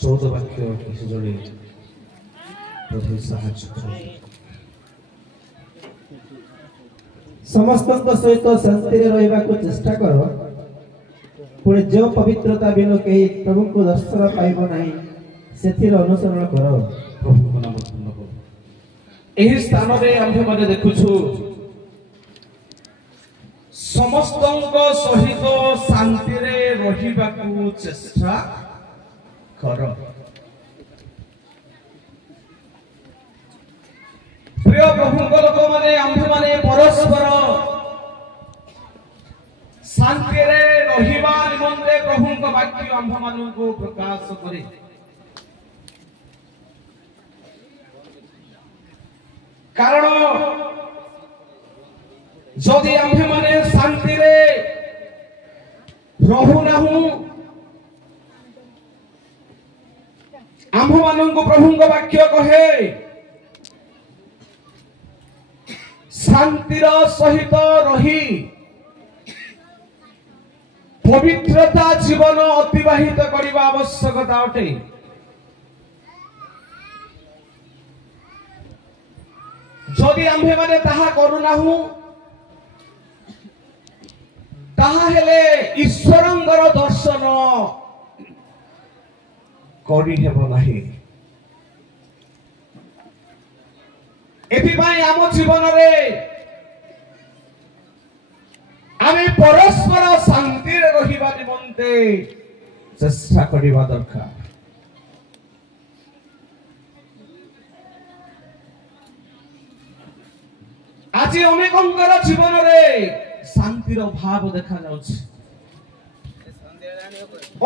14 ବାକ୍ୟ କିଛି ଯୋଡି ପ୍ରଭୁ ସାହାଯ୍ୟ କରନ୍ତୁ। ସମସ୍ତଙ୍କ ସହିତ ଶାନ୍ତିରେ ରହିବାକୁ ଚେଷ୍ଟା କର, ପୁଣି ଯେଉଁ ପବିତ୍ରତା ବିନୁ କେହି ପ୍ରଭୁଙ୍କୁ ଦର୍ଶନ ପାଇବ ନାହିଁ ସେଥିରେ ଅନୁସରଣ କର। ପ୍ରଭୁଙ୍କ ନାମ ଧନ୍ୟବାଦ। ଏହି ସ୍ଥାନରେ ଆମ୍ଭେମାନେ ଦେଖୁଛୁ ସମସ୍ତଙ୍କ ସହିତ ଶାନ୍ତିରେ ରହିବାକୁ ଚେଷ୍ଟା କର। ପ୍ରିୟ ପ୍ରଭୁଙ୍କ ଲୋକମାନେ, ଆମ୍ଭେମାନେ ପରସ୍ପର ଶାନ୍ତିରେ ରହିବା ନିମନ୍ତେ ପ୍ରଭୁଙ୍କ ବାକ୍ୟ ଆମ୍ଭମାନଙ୍କୁ ପ୍ରକାଶ କରେ। କାରଣ ଯଦି ଆମ୍ଭେମାନେ ଶାନ୍ତିରେ ରହୁନାହୁଁ, ଆମ୍ଭମାନଙ୍କୁ ପ୍ରଭୁଙ୍କ ବାକ୍ୟ କହେ ଶାନ୍ତିର ସହିତ ରହି ପବିତ୍ରତା ଜୀବନ ଅତିବାହିତ କରିବା ଆବଶ୍ୟକତା ଅଟେ। ଯଦି ଆମ୍ଭେମାନେ ତାହା କରୁନାହୁଁ, ତାହେଲେ ଈଶ୍ୱରଙ୍କର ଦର୍ଶନ କରିହେବ ନାହିଁ। ଏଥିପାଇଁ ଆମ ଜୀବନରେ ଆମେ ପରସ୍ପର ଶାନ୍ତିରେ ରହିବା ନିମନ୍ତେ ଚେଷ୍ଟା କରିବା ଦରକାର। ଆଜି ଅନେକଙ୍କର ଜୀବନରେ ଶାନ୍ତିର ଅଭାବ ଦେଖାଯାଉଛି।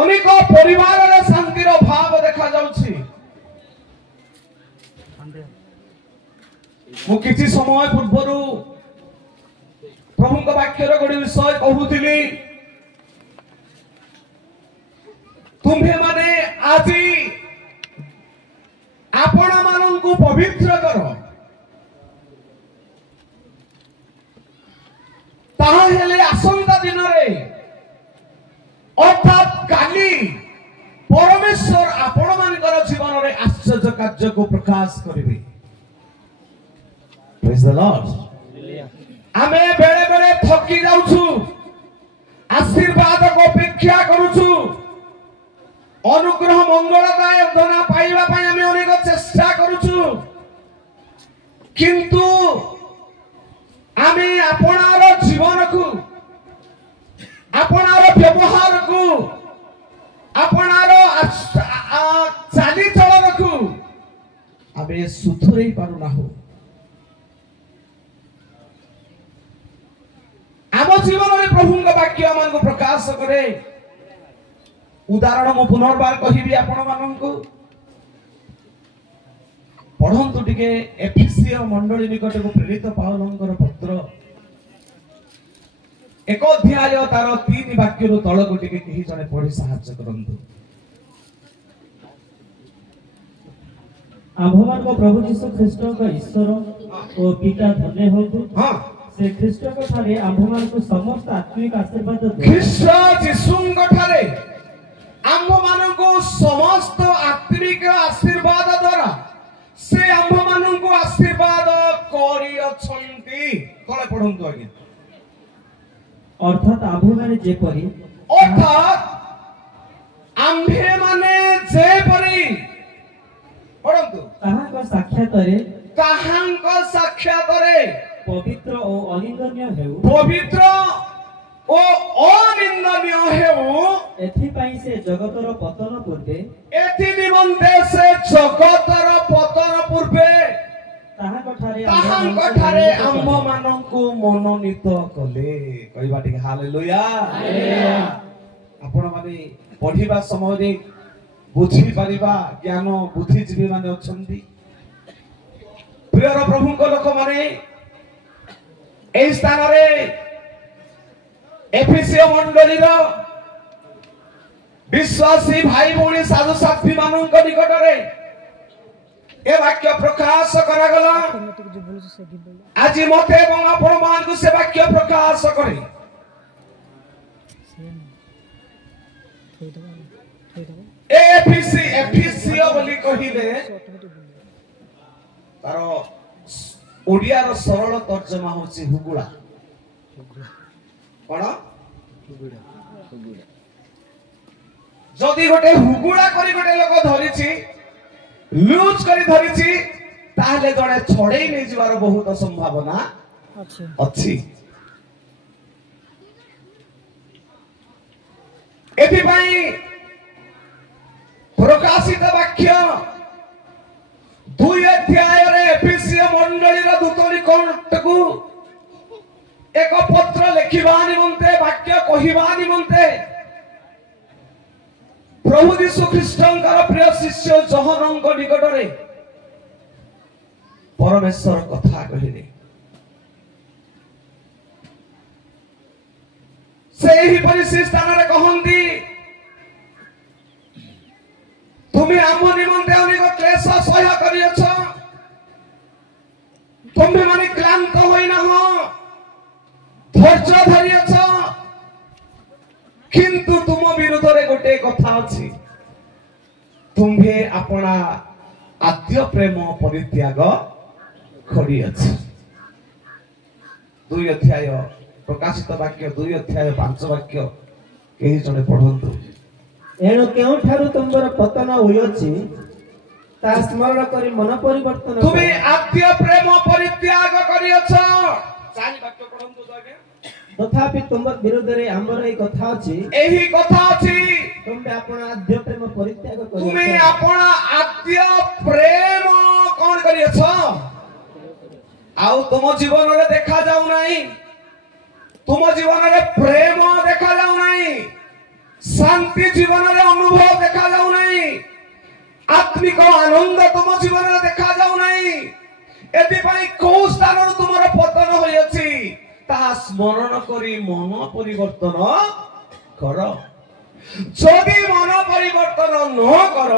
ଅନେକ ପରିବାରରେ ଶାନ୍ତିର ଅଭାବ ଦେଖାଯାଉଛି। ମୁଁ କିଛି ସମୟ ପୂର୍ବରୁ ପ୍ରଭୁଙ୍କ ବାକ୍ୟର ଗୋଟେ ବିଷୟ କହୁଥିଲି। ତୁମ୍ଭେମାନେ ଆଜି ଆପଣମାନଙ୍କୁ ପବିତ୍ର କର, ତାହେଲେ ଆସନ୍ତା ଦିନରେ ଅର୍ଥାତ୍ କାଲି ପରମେଶ୍ୱର ଆପଣମାନଙ୍କର ଜୀବନରେ ଆଶ୍ଚର୍ଯ୍ୟ କାର୍ଯ୍ୟକୁ ପ୍ରକାଶ କରିବେ। Praise the Lord. ଆମେ ବେଳେ ବେଳେ ଥକି ଯାଉଛୁ, ଆଶୀର୍ବାଦକୁ ଅପେକ୍ଷା କରୁଛୁ, ଅନୁଗ୍ରହ ମଙ୍ଗଳଦାୟକ ପାଇବା ପାଇଁ ଆମେ ଅନେକ ଚେଷ୍ଟା କରୁଛୁ, କିନ୍ତୁ ଆମେ ଆପଣାର ଜୀବନକୁ, ଆପଣାର ବ୍ୟବହାରକୁ, ଆପଣାର ଚାଲିଚଳନକୁ ଆମେ ସୁଧୁରେଇ ପାରୁନାହୁଁ। ଆମ ଜୀବନରେ ପ୍ରଭୁଙ୍କ ବାକ୍ୟ ଆମକୁ ପ୍ରକାଶ କରେ। ଉଦାହରଣ ମୁଁ ପୁନର୍ବାର କହିବି ଆପଣମାନଙ୍କୁ। ପଢନ୍ତୁ ଟିକେ ଏଫେସୀୟ ମଣ୍ଡଳୀ ନିକଟକୁ ପ୍ରେରିତ ପାଉଲଙ୍କର ପତ୍ର 1 ଅଧ୍ୟାୟ ତାର 3 ବାକ୍ୟରୁ ତଳକୁ ଟିକେ କେହି ଜଣେ ପଢି ସାହାଯ୍ୟ କରନ୍ତୁ। ଆମ୍ଭମାନଙ୍କ ପ୍ରଭୁ ଯୀଶୁ ଖ୍ରୀଷ୍ଟଙ୍କ ଈଶ୍ୱର ଓ ପିତା ଧନ୍ୟ ହୁଅନ୍ତୁ। ସେ ଖ୍ରୀଷ୍ଟଙ୍କ ଠାରେ ଆମ୍ଭମାନଙ୍କୁ ସମସ୍ତ ଆତ୍ମିକ ଆଶୀର୍ବାଦ ଖ୍ରୀଷ୍ଟ ଯୀଶୁଙ୍କ ଠାରେ ଆମ୍ଭମାନଙ୍କୁ ସମସ୍ତ ଆତ୍ମିକ ଆଶୀର୍ବାଦ ଦ୍ୱାରା ସେ ଆମ୍ଭମାନଙ୍କୁ ଆଶୀର୍ବାଦ କରିଅଛନ୍ତି। ତଳେ ପଢନ୍ତୁ ଆଜ୍ଞା। ଅର୍ଥାତ୍ ଆମ୍ଭେମାନେ ଯେପରି ପଢନ୍ତୁ ତାହାଙ୍କ ସାକ୍ଷାତରେ ପବିତ୍ର ଓ ଅନିନ୍ଦନୀୟ ହେଉ, ପବିତ୍ର ଓ ଅନିନ୍ଦନୀୟ ହେଉ। ଏଥିପାଇଁ ସେ ଜଗତର ପତନ ପୂର୍ବେ, ଏଥି ନିମନ୍ତେ ସେ ଜଗତର ପତନ ପୂର୍ବେ ତାହାଙ୍କ ଠାରେ ଆମ୍ଭମାନଙ୍କୁ ମନୋନୀତ କଲେ। କହିବା ଟିକେ ହାଲେଲୁୟା। ଆପଣମାନେ ପଢିବା ସମୟରେ ବୁଝିପାରିବା ଜ୍ଞାନ ବୁଦ୍ଧିଜୀବୀ ମାନେ ଅଛନ୍ତି। ପ୍ରିୟର ପ୍ରଭୁଙ୍କ ଲୋକମାନେ, ଏହି ସ୍ଥାନରେ ଏଫେସୀୟ ମଣ୍ଡଳୀର ବିଶ୍ୱାସୀ ଭାଇ ଭଉଣୀ ସାଧୁସାଥୀ ମାନଙ୍କ ନିକଟରେ ଏ ବାକ୍ୟ ପ୍ରକାଶ କରାଗଲା। ଆଜି ମତେ ଏବଂ ଆପଣମାନଙ୍କୁ ସେ ବାକ୍ୟ ପ୍ରକାଶ କରେ। ଏ एफिसियो बोली कहिबे तार ओडिया रो सरल तर्जमा होची हुगुड़ा कोन जदि गोटे हुगुड़ा करी गोटे लोक धरिछि लूज करी धरिछि ताहले जणे छड़ेई नै जिवार बहुत संभावना अछि एथि पई प्रकाशित वाक्य 2 अध्याय रे एफिसियो मंडली रो दूतनी कोनटकू एक पत्र लिखिबा निमंते वाक्य कहिबा निमंते प्रभु यीशु ख्रीष्टंकर प्रिय शिष्य जोहनंक निकट रे परमेश्वर कथा कहिले सेही परिस्थिति स्थान रे कहंती तुमी आम निमंते अनेक क्लेश सह्य करियछ तुमे माने क्लांत होइना हो धैर्य धरियछ किंतु तुम विरुद्ध रे गोटे कथा अछि तुम्हे अपना आद्य प्रेम परित्याग करियछ 2 अध्याय प्रकाशित वाक्य 2 अध्याय 5 वाक्य केही जने पढंतु एणु केउ ठारू तुमर पतन होयछि ता स्मरण करी मन परिवर्तन तुमे आद्य प्रेम परित्याग करियछ चारि वाक्य पढंतु आगे तथापि तुमर विरुद्ध रे हमर एई कथा अछि एही कथा अछि तुमे अपना आद्य प्रेम परित्याग करियछ तुमे अपना आद्य प्रेम कोन करियछ आउ तुम जीवन रे देखा जाउ नाही तुम जीवन रे प्रेम देखा जाउ नाही शांति जीवन रे अनुभव देखा जाउ नाही आत्मिक आनंद तुम जीवन रे देखा जाउ नाही एति पई को स्थान रे तुमर पतन होय अछि ता स्मरण करी मन परिवर्तन कर जदि मन परिवर्तन न कर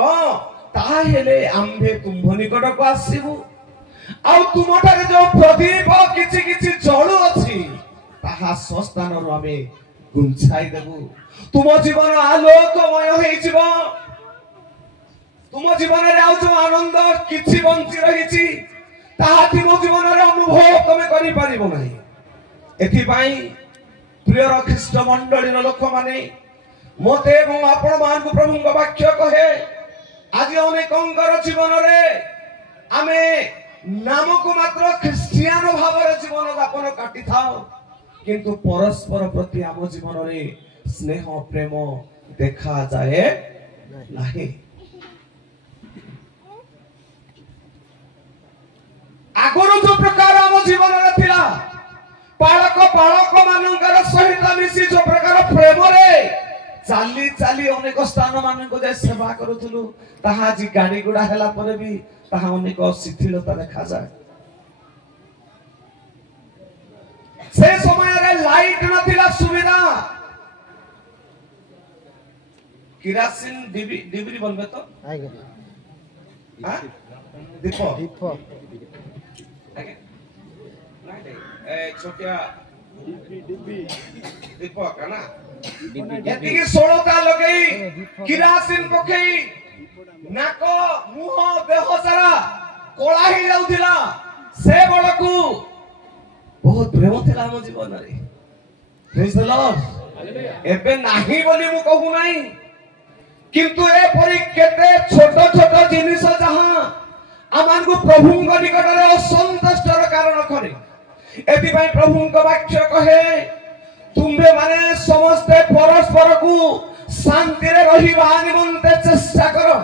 ता हेले आम्भे तुम निकट को आसीबु आ तुम ठारे जो प्रदीप किछि किछि जळु अछि ताहा स्वस्थान रो आमे गुंछाई देबु तुम जीवन आलोकमय होई जीव तुम जीवन रे आउ जो आनंद किछि बंची रहिछि ताहा तुम जीवन रे अनुभव तमे करि पारिबो नाही एथि पई प्रिय ख्रीष्ट मंडली रो लोक माने मते एवं आपण मान को प्रभु को वाक्य कहे आज अनेकंकर जीवन रे आमे नाम को मात्र ख्रिस्टियान भाव रे जीवन यापन काटी थाओ किंतु परस्पर प्रति आम जीवन रे स्नेह प्रेम देखा जाए नाही आगरो जो प्रकार आम जीवन रे थिला पालक मानकर सहित मिसी जो प्रकार प्रेम रे चाली चाली अनेक स्थान मान को जाय सेवा करूथुलु ताहा जी गाड़ी गुडा हेला परे भी ताहा अनेक शिथिलता देखा जाए से समय रे लाइट नथिला सुविधा किरासिन डिबरी बोलबे तो हां दीप दीप आगे ए छोटिया डिबी दीप काना यति की 16 ता लगई किरासिन पखई नाक मुह देह सारा कोला ही जाउथिला से बळकू बहुत प्रेम थिला हम जीवन रे प्रेज द लॉर्ड एबे नाही बोली मु कहू नाही किंतु ए परि केते छोट छोट जिनिस जहां आमान को प्रभु को निकट रे असंतुष्टर कारण करे एति पई प्रभु को वाक्य कहे तुम्बे माने समस्त परस्पर को शांति रे रहिबा निमंते चेष्टा करो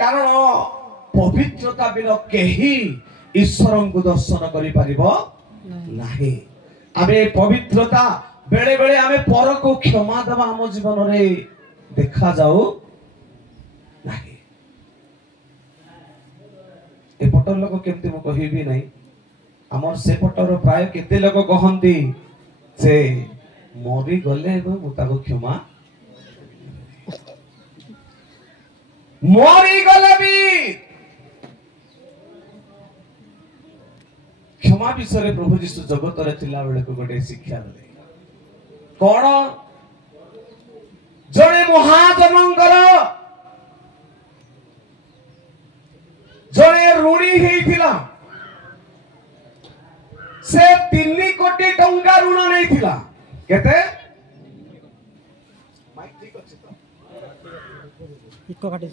कारण पवित्रता बिना केही ईश्वरन को दर्शन करि परिबो नाही आमे पवित्रता बेले बेले आमे पर को क्षमा देबा हम जीवन रे देखा जाऊ नाही ए पटर लोक केमते म कहिबी नाही हमर से पटर प्राय केते लोक कहंती से मरी गले एवं मुताको क्षमा मरी गले भी क्षमा विषय प्रभु जीशु जगत रे थिला बेले को गोटे शिक्षा देले कोन जणे महाजनंकर ନେଇଥିଲା से 3 कोटी टंका ऋण नहीं केते माइक ठीक अछि तो इको काटे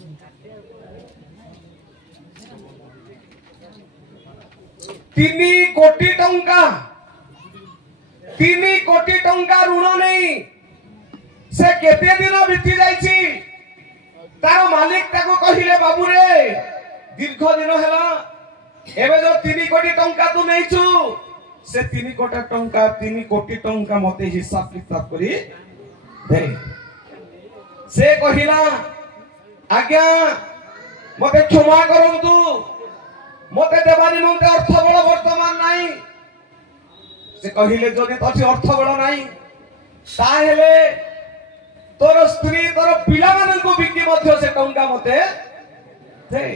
3 कोटी टंका 3 कोटी टंका ऋण नहीं से केते दिन बीती जाइछि तार मालिक ताको कहिले बाबू रे दीर्घ दिन हैला एबे जो 3 कोटी टंका तू नैछु से 3 कोटी टंका मते हिसाब किताब करी दे से कहिला आज्ञा मते क्षमा करंतु मते देवानी मते अर्थ बळ वर्तमान नाही से कहिले जदि तछि अर्थ बळ नाही ताहेले तोर स्त्री तोर पिला मानन को बिकी मध्य से टंका मते दे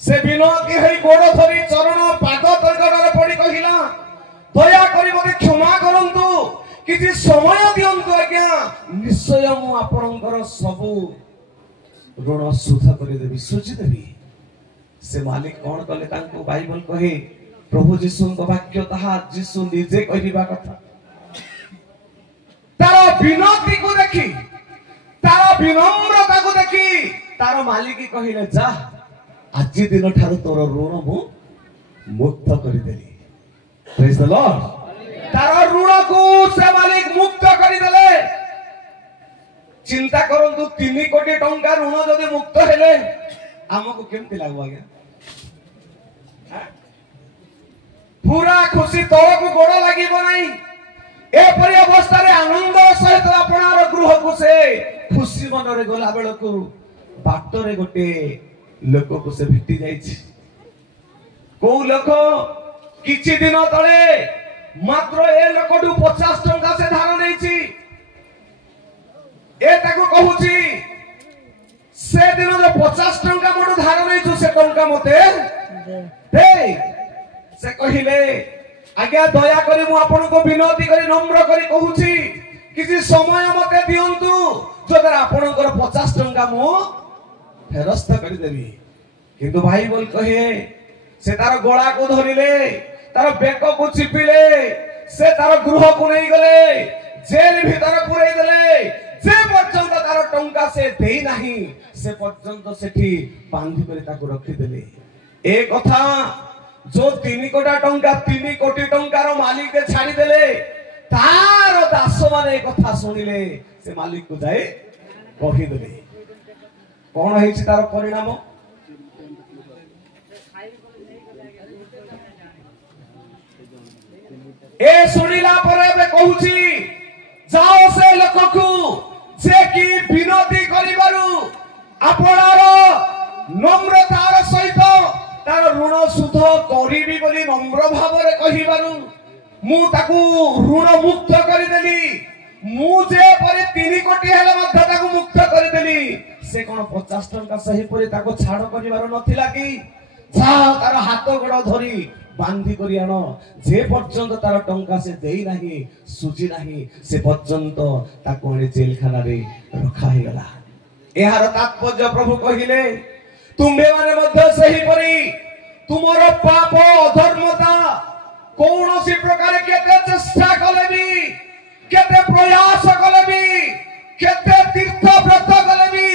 से विनती है गोड़ धरी चरण पाद तलगड़े पड़ी कहिला दया करी मते क्षमा करंतु किछि समय दियंतु आज्ञा निश्चय मु आपनकर सब ऋण सुध करि देबी सुझि देबी से मालिक कोन कले तांको बाइबल कहे प्रभु यीशु को वाक्य ताहा यीशु निजे कहिबा कथा तार विनती को देखी तार विनम्रता को देखी तार मालिक कहिले जा आज दिन ठार तोर ऋण मु मुक्त कर देली प्रेज द लॉर्ड तार ऋण को से मालिक मुक्त कर देले चिंता करंतु 3 कोटी टंका ऋण जदि मुक्त हेले हमको केमति लागबो आज्ञा पूरा खुशी तोर को गोड़ लागिबो नाही ए परि अवस्था रे आनंद सहित आपनार गृह को से खुशी मन रे गोला बेल को बाट रे गोटे लोक को से भेटी जाइछि को लोक किछि दिन तळे मात्र ए लोकडू 50 टंका से धार नैछि ए ताको कहूछि से दिन जो 50 टंका मोड धार नैछु से टंका मते दे से कहिले आज्ञा दया करी मु आपन को विनती करी नम्र करी कहूछि किछि समय मते दियंतु जदर आपनकर 50 टंका मु फेरस्त कर देबी किंतु भाई बोल कहे से तार गोला को धरिले तार बेक को चिपिले से तार गृह को नहीं गले जेल भीतर पुरई देले जे पर्यंत तार टंका से देई नाही से पर्यंत सेठी बांधी करे ताको रखी देले ए कथा जो 3 कोटी टंकार मालिक छाड़ी देले तार दास माने कथा सुनिले से मालिक को जाए कहि देले कौन है तार परिणाम ए सुनिला परे बे कहूची जाओ से लोक को जे की विनती करिबारु आपनार नम्रतार सहित तार ऋण सुध करिबी बोली नम्र भाव रे कहिबारु मु ताकू ऋण मुक्त करि देली मु जे परे 3 कोटी हेले मध्य ताकू मुक्त करि देली से कोन 50 टंका सही परे ताको छाड़ करिवार नथिला कि जा तार हाथ गोड़ धरी बांधी करी आनो जे पर्यंत तार टंका से देई नाही सुजी नाही से पर्यंत ताको जेल खाना रे रखा हे गला एहार तात्पर्य प्रभु कहिले तुम्बे माने मध्य सही परी तुमरो पाप अधर्मता कोनोसी प्रकार केते चेष्टा कले भी केते प्रयास कले भी केते तीर्थ व्रत कले भी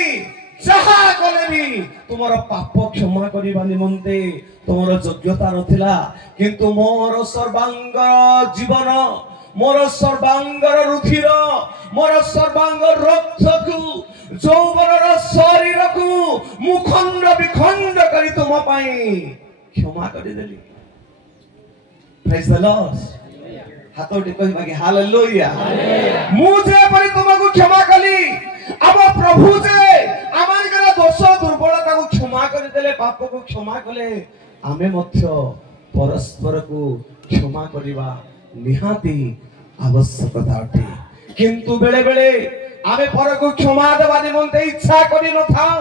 जहा कले भी तुमरो पाप क्षमा करिबा निमंते तुमरो योग्यता नथिला किंतु मोर सर्वांग जीवन मोर सर्वांग रुधिर मोर सर्वांग रक्त को जौवनर शरीर को मुखंड विखंड करी तुम पाई क्षमा करि देली प्रेज द लॉर्ड हाथ उठे कहि मागे हालेलुया मुझे परि तुमको क्षमा कली अब प्रभु जे आमानकर दोष दुर्बलता को क्षमा करि देले पाप को क्षमा कले आमे मध्य परस्पर को क्षमा करिवा निहाती आवश्यकता अटे किंतु बेले बेले आमे पर को क्षमा देवा निमंते इच्छा करि न थाउ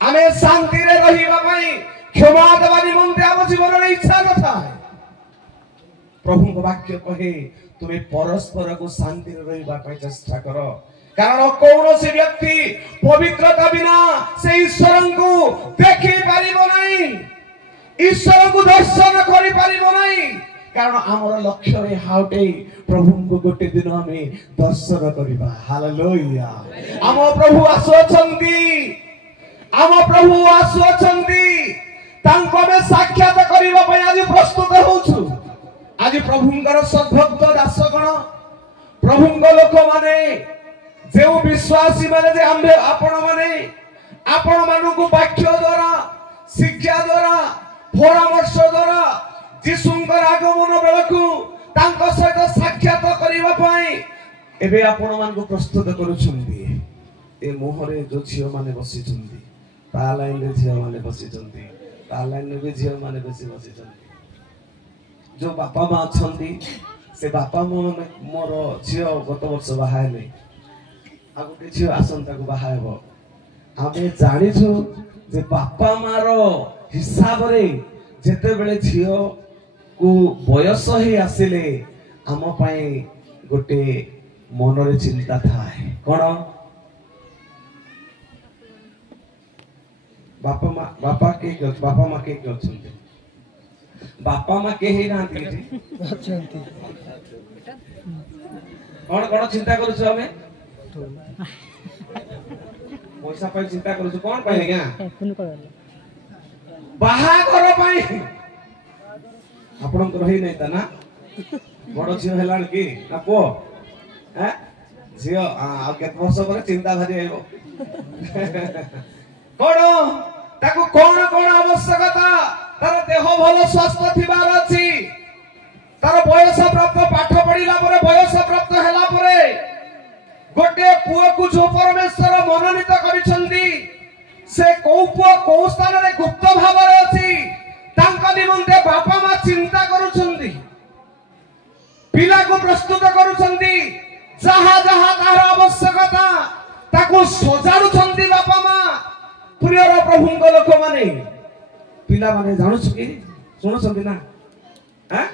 आमे शांति रे रहिबा पई क्षमा देवा निमंते आम जीवन रे इच्छा न थाए प्रभु को वाक्य कहे तुम्हें परस्पर को शांति रे रहिबा पई चेष्टा करो कारण कौन से व्यक्ति पवित्रता बिना से ईश्वर को देखी पारिबो नहीं, ईश्वर को दर्शन करि पारिबो नहीं। कारण आमर लक्ष्य रे हाउटे प्रभु को गोटे दिन हमें दर्शन करिबा। हालेलुया। आम प्रभु आसुछंती, आम प्रभु आसुछंती, तांको में साक्षात करिबा पय आज प्रस्तुत होछु। आज प्रभुंकर सद्भक्त दासगण, प्रभुंक लोक माने जे विश्वासी माने जे आम्बे आपण माने आपण मानकु वाक्य द्वारा, शिक्षा द्वारा, परामर्श द्वारा जीशुंकर आगमन बेलकु तांको सहित साक्षात करिबा पय एबे आपण मानकु प्रस्तुत करूछंती। ए मोहरे जो झियो माने बसिछंती, ता लाइन रे झियो माने बसिछंती, ता लाइन रे झियो माने बसिछंती। जो बापा माँ अछंती से बापा मोर झियो गत वर्ष बाहा हेले, आ गोटे झियो आसंता को बाहा हेबो। आमे जानिछु जे बापा मार हिसाब रे जेते बेले झियो को बयस ही आसिले आम पई गोटे मन रे चिंता थाए कोन बापा के बापा माँ के अछंती, बापा माँ के ही नांती अछंती। कोन कोन चिंता करू छ हमें पैसा पर चिंता करू छ कोन पय गया बाहा घर पय आपण को रही नहीं ता ना बड़ झियो हेलान की ना पो हैं झियो आ केत वर्ष पर चिंता भारी आइबो कोन ताको कोन कोन आवश्यकता तार देह भल स्वास्थ्य थिबार अछि, तार बयस प्राप्त पाठ पढिला परे बयस प्राप्त हेला परे गोटे पुओ को जो परमेश्वर मनोनीत करिसंती से को पुओ को स्थान रे गुप्त भाव रे अछि तांका निमंते बापा मां चिंता करूछंती, पिला को प्रस्तुत करूछंती, जहा जहा तार आवश्यकता ताको सजाडुछंती बापा मां। प्रियर प्रभुंक लोक माने पिला माने जानु कि सुनो छंती ना हैं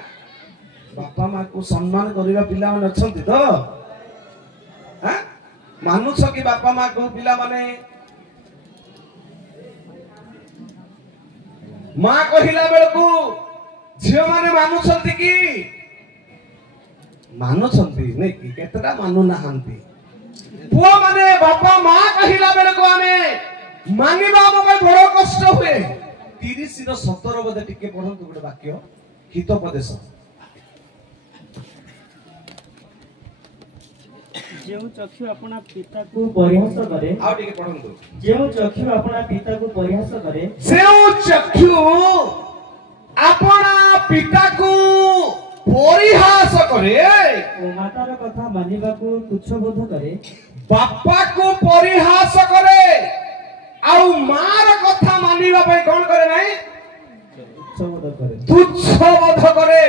बापा मां को सम्मान करिवा पिला माने अछंती तो हैं मानु छ कि बापा मां को पिला माने मां कहिला बेलकू झियो माने मानु छंती कि मानु छंती नै कि केतरा मानु ना हंती पुओ माने बापा मां कहिला बेलकू आमे मानिबा मके बड़ कष्ट हुए। 30 रो 17 बदे टिके पढंतु गोटे वाक्य हितोपदेश जेउ चक्षु अपना पिता को परिहास करे, आ टिके पढंतु जेउ चक्षु अपना पिता को परिहास करे, जेउ चक्षु अपना पिता को परिहास करे, ओ मातार कथा मानिबा को तुच्छ बोध करे, बापा को परिहास करे आउ मार कथा मानिबा पय कोन करे नाही तुच्छ बोध करे।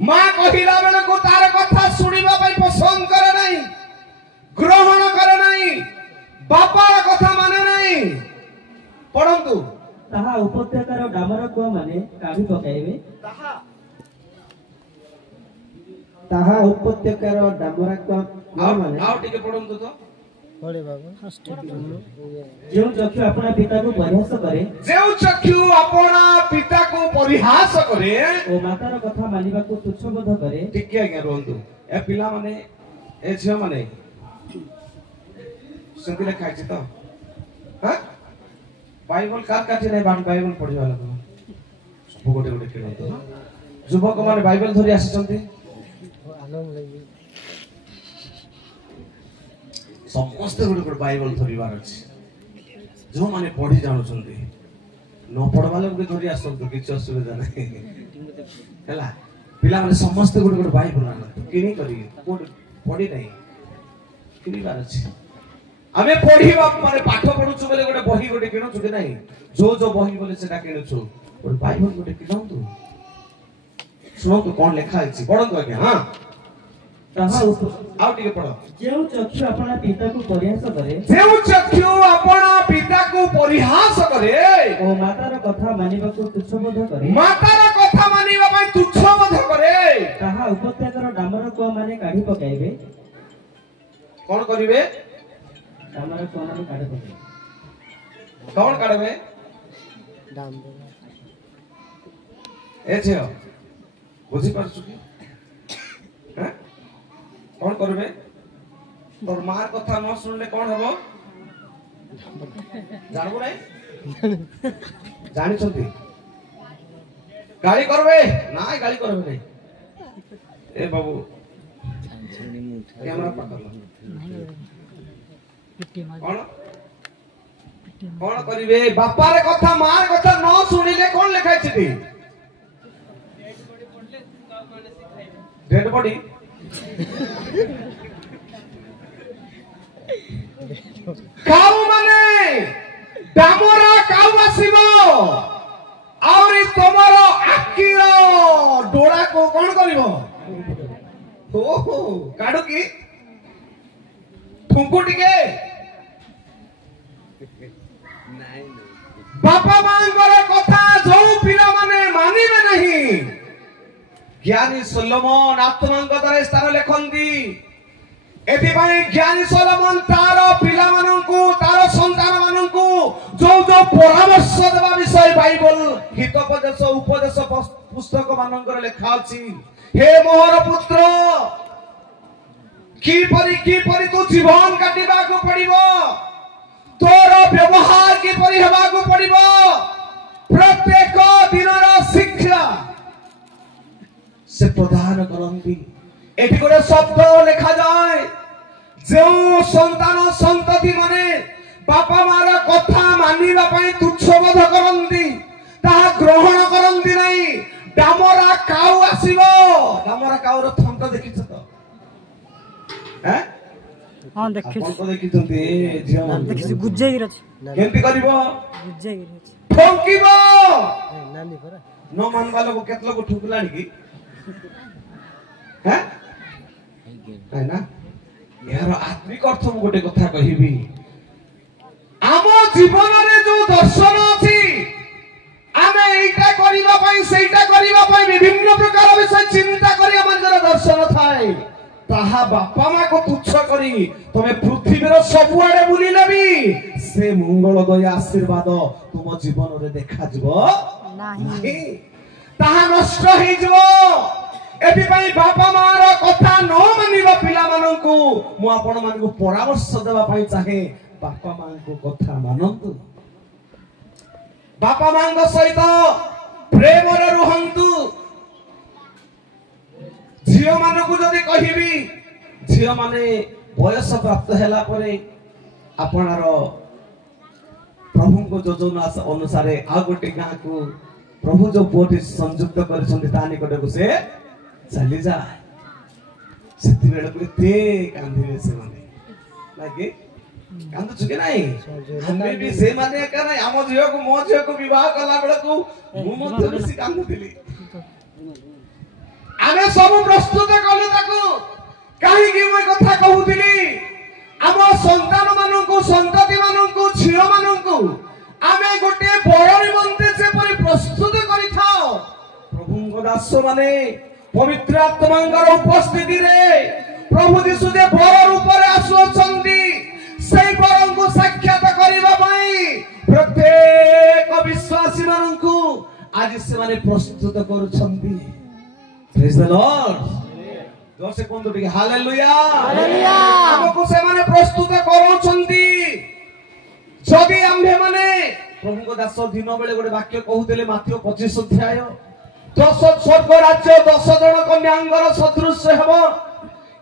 मां कहिला बेले को तार कथा सुनिबा पय पसंद करे नाही, ग्रहण करे नाही, बापार कथा माने नाही। पढंतु ताहा उपत्यकार डामर को माने काढी पकाइबे, ताहा उपत्यकार डामर को माने आउ टिके पढंतु तो बड़े बाबा जेउ चक्षु अपना पिता को परिहास करे, जेउ चक्षु अपना पिता को परिहास करे, ओ मातार कथा मानिबा को तुच्छ बोध करे। टिके आज्ञा रहंतु ए पिला माने ए झियो माने संति लिखा अछि तो हां बाइबल कार काठी नै बाइबल पढि वाला तो सब गोटे गोटे केलंतु युवक माने बाइबल धरि आसीचंती समस्त गोटे गोटे बाइबल धरिबार अछि जो माने पढि जानुचंती न पढवा लोग धरि आसंतु किछ असुविधा नै हैला पिला माने समस्त गोटे गोटे बाइबल आनंतु किनी करी कोड पढि नै किनिबार अछि आमे पढिबा माने पाठ पढुछु बेले गोटे बही गोटे किनुछु कि नै जो बही बोले सेटा किनुछु गोटे बाइबल गोटे किनंतु सुनंतु कोन लेखा अछि पढंतु आज्ञा हां ताहा आउ टिके पढो जेउ चक्षु अपना पिता को परिहास करे, जेउ चक्षु अपना पिता को परिहास करे, ओ मातार कथा मानिबा को तुच्छ बोध करे, मातार कथा मानिबा पय तुच्छ बोध करे, ताहा उपत्यकार डामर को माने काढी पकाइबे, कौन करिवे डामर कुआ माने काढ़े पके कौन काढ़वे ए झियो बुझी पारछु कि हैं कौन करबे तोर मार कथा न सुनले कौन हबो जानबो नहीं जानि छथि गाली करबे नाय गाली करबे नहीं ए बाबू कैमरा पकड़ कौन कौन करिवे बापा रे कथा मार कथा न सुनिले कौन लिखाइ छिति डेड बॉडी काऊ माने डामरा काऊ आसीबो आउरी तमरो आखिरो डोळा को कोन करिवो ओहो काडू की ठुंकु टिके बापा मांगर कथा जो पिला माने मानिबे नहीं ज्ञानी सोलोमन आत्मांग द्वारा स्थान लेखन्ती एथि भाई ज्ञानी सोलोमन तार पिला माननकु तार संतान माननकु जो जो परामर्श देबा विषय बाइबल हितोपदेश उपदेश पुस्तक माननकर लेखा अछि हे मोहर पुत्र की परी तू जीवन काटिबा को पड़िबो तोर व्यवहार की परी हेबा को पड़िबो प्रत्येक दिनर शिक्षा से प्रदान करंती एठी गोटे शब्द लिखा जाए जो संतान संतति माने बापा मार कथा मानिबा पई तुच्छबोध करंती ताहा ग्रहण करंती नहीं डामरा काऊ आसीबो डामरा काऊ रो थंट देखिछ तो हैं हां देखि कोन को देखिछंती झियो देखि गुज्जे गिरछ केंती करबो गुज्जे गिरछ ठोकिबो नानी परा न मानबा लोग केतलो को ठुकलानी की हैं है ना यार आत्मिक अर्थ मु गोटे कथा कहिबी आम जीवन रे जो दर्शन अछि आमे एटा करिबा पई सेटा करिबा पई विभिन्न प्रकार विषय चिंता करी हमर दर्शन थाए ताहा बापा मा को तुच्छ करी तमे पृथ्वीर सबुआडे बुलिले भी से मंगल दया आशीर्वाद तुम जीवन रे देखा जबो नाही ताहा नष्ट हे जबो एथि पई बापा मार कथा न मानिबा पिला माननकु मु आपण मानकु परामर्श देबा पई चाहे बापा मानकु कथा मानंतु बापा मांग सहित प्रेम रे रहंतु झियो मानकु जदी कहिबी झियो माने बयस प्राप्त हैला परे आपनार प्रभु को योजना अनुसार आ गोटे गां को प्रभु जो पोटी संयुक्त करछन्ति ता निकट को से चली जा सेति बेले को ते कांदिले से माने लागे कांदु छके नाही हमें भी से माने का नाही हम झियो को मो झियो को विवाह कला बेले को मु मध्य बेसी कांदु दिली आमे सब प्रस्तुत कलु ताकू काहे कि मैं कथा कहउतिली हम संतान माननकु संतति माननकु झियो माननकु आमे गोटे बड़ निमंते से परि प्रस्तुत करि थाओ प्रभु को दास माने पवित्र आत्मांगर उपस्थिति रे प्रभु यीशु जे बड़ रूप रे आसुछंती सेई बरं को साक्षात करिबा पई प्रत्येक विश्वासी माननकु आज से माने प्रस्तुत करूछंती प्रेज द लॉर्ड जोर से कोन तो हालेलुया हालेलुया हमको से माने प्रस्तुत करूछंती जदि आम्भे माने प्रभु को दास दिन बेले गोटे वाक्य कहउतले माथ्यू 25 अध्याय 10 स्वर्ग राज्य 10 जन कन्यांगर सदृश हेबो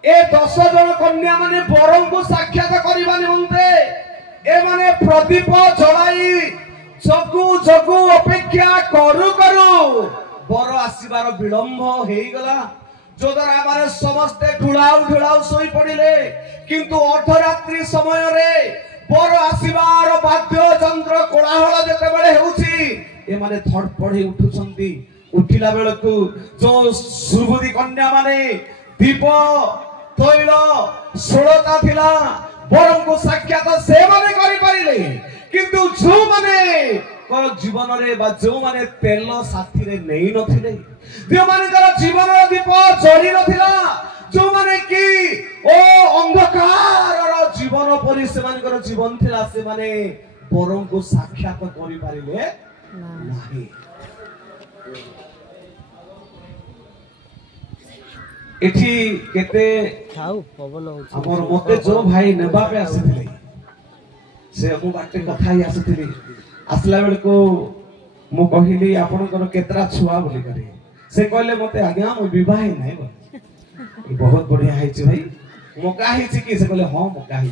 ए 10 जन कन्या माने बरं को साक्षात करिबा निमंते ए माने प्रदीप जलाई जगु जगु अपेक्षा करू करू बर आसीबार विलंब हेई गला जो द्वारा हमारे समस्ते ढुलाउ सोई पड़िले किंतु अर्धरात्रि समय रे बर आसीबार वाद्य यंत्र कोलाहल जते बळे हेउची ए माने थड़पड़ हे उठुछंती उठिला बेलकु जो सुबुदी कन्या माने दीप तैल सोलता थिला बरं को साक्षात से माने करि परिले किंतु जो माने को जीवन रे बा जो माने तेल साथी रे नै नथिले जे माने कर जीवन रो दीप जळी नथिला जो माने कि ओ अंधकार जीवन परि से मानकर जीवन थिला से माने बरम को साक्षात करि पारिले नाही एठी केते खाऊ पवन होची हमर मते जो भाई नेबा पे आसीथिले से मु बाटे कथा ही आसीथिले आसला बेल को मु कहिली आपनकर केतरा छुआ बोली करे से कहले मते आज्ञा मु विवाह नाही बोल बहुत बढ़िया है भाई मौका है कि से कहले हां मौका है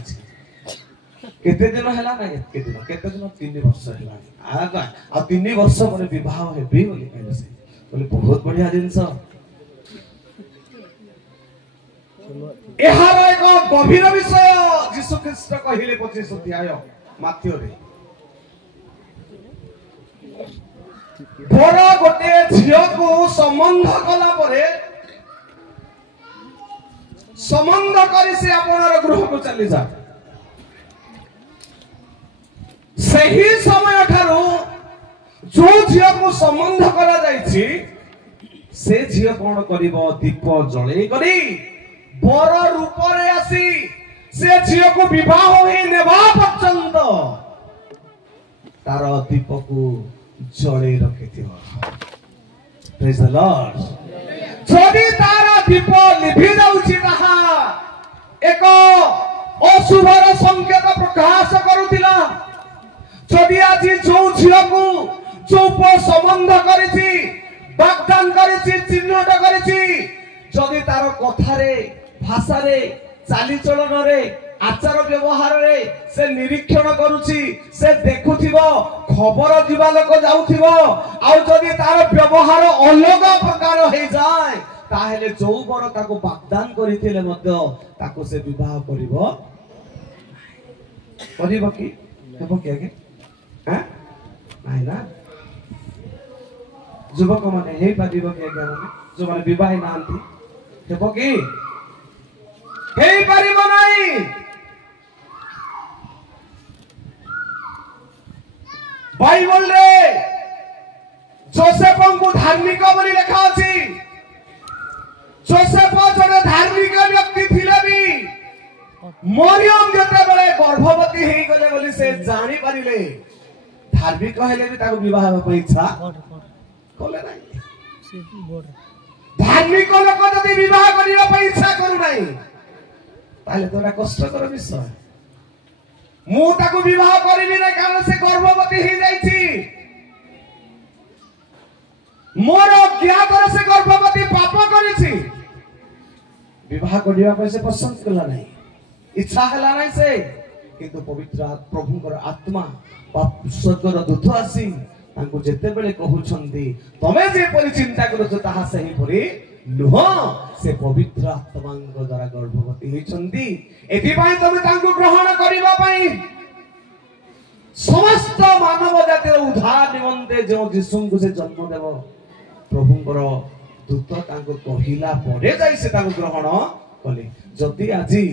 केते दिन हला ना केते दिन 3 वर्ष हला आ 3 वर्ष पर विवाह हेबी बोली कहले से कहले बहुत बढ़िया जिंस एहार एक गभीर विषय यीशु ख्रीष्ट कहिले 25 अध्याय माथ्यो रे बड़ गोटे झियो को संबंध कला परे संबंध करी से आपनर गृह को चली जा सही समय ठारो जो झियो को संबंध करा जाईछि से झियो कोन करिवो दीप जळे करी बर रूप रे आसी से झियो को विवाह होई नेबा पर्यंत तार दीप को जळे रखिथिवो प्रेज द लॉर्ड जदि तारा दीप लिभि जाउछि ताहा एक अशुभर संकेत प्रकाश करूतिला जदि आज जो झियो को जो संबंध करिछि वाग्दान करिछि चिन्हट करिछि जदि तार कथा रे भाषा रे चाली चलन रे आचार व्यवहार रे से निरीक्षण करूछि से देखुथिबो खबर दिबा लोक जाउथिबो आ जदि तार व्यवहार अलग प्रकार हे जाय ताहेले जो बर ताको वाग्दान करिथिले मध्य ताको से विवाह करिवो कि हेबो कि आगे हैं नाही ना युवक माने हे पादिबो कि आगे माने जो माने विवाह नांती हेबो कि हे परिबो नाही बाइबल रे जोसेफ को धार्मिक बोली लिखा अछि जोसेफ जने धार्मिक व्यक्ति थिले भी मरियम जते बेले गर्भवती हेई गले बोली से जानि परिले धार्मिक हेले भी ताको विवाह होय इच्छा कोले नाही धार्मिक लोक जदि विवाह करिया पे इच्छा करू नाही ताले तोरा कष्टकर विषय मु ताको विवाह करिबि नै कारण से गर्भवती हे जाईछि मोर ज्ञात से गर्भवती पाप करिछि विवाह करिया पे से पसंद कला नाही इच्छा हला नाही से किंतु पवित्र प्रभुकर आत्मा स्वर्गर दूत आसी तांको जेते बेले कहउछंती तमे जे परि चिंता करछ ताहा सही परि नुह से पवित्र आत्मांग द्वारा गर्भवती होइछंती एथि पई तमे तांको ग्रहण करिबा पई समस्त मानव जातिर उद्धार निमंते जो यीशु को से जन्म देबो प्रभुकर दूत तांको कहिला परे जाई से तांको ग्रहण कले जदि आजी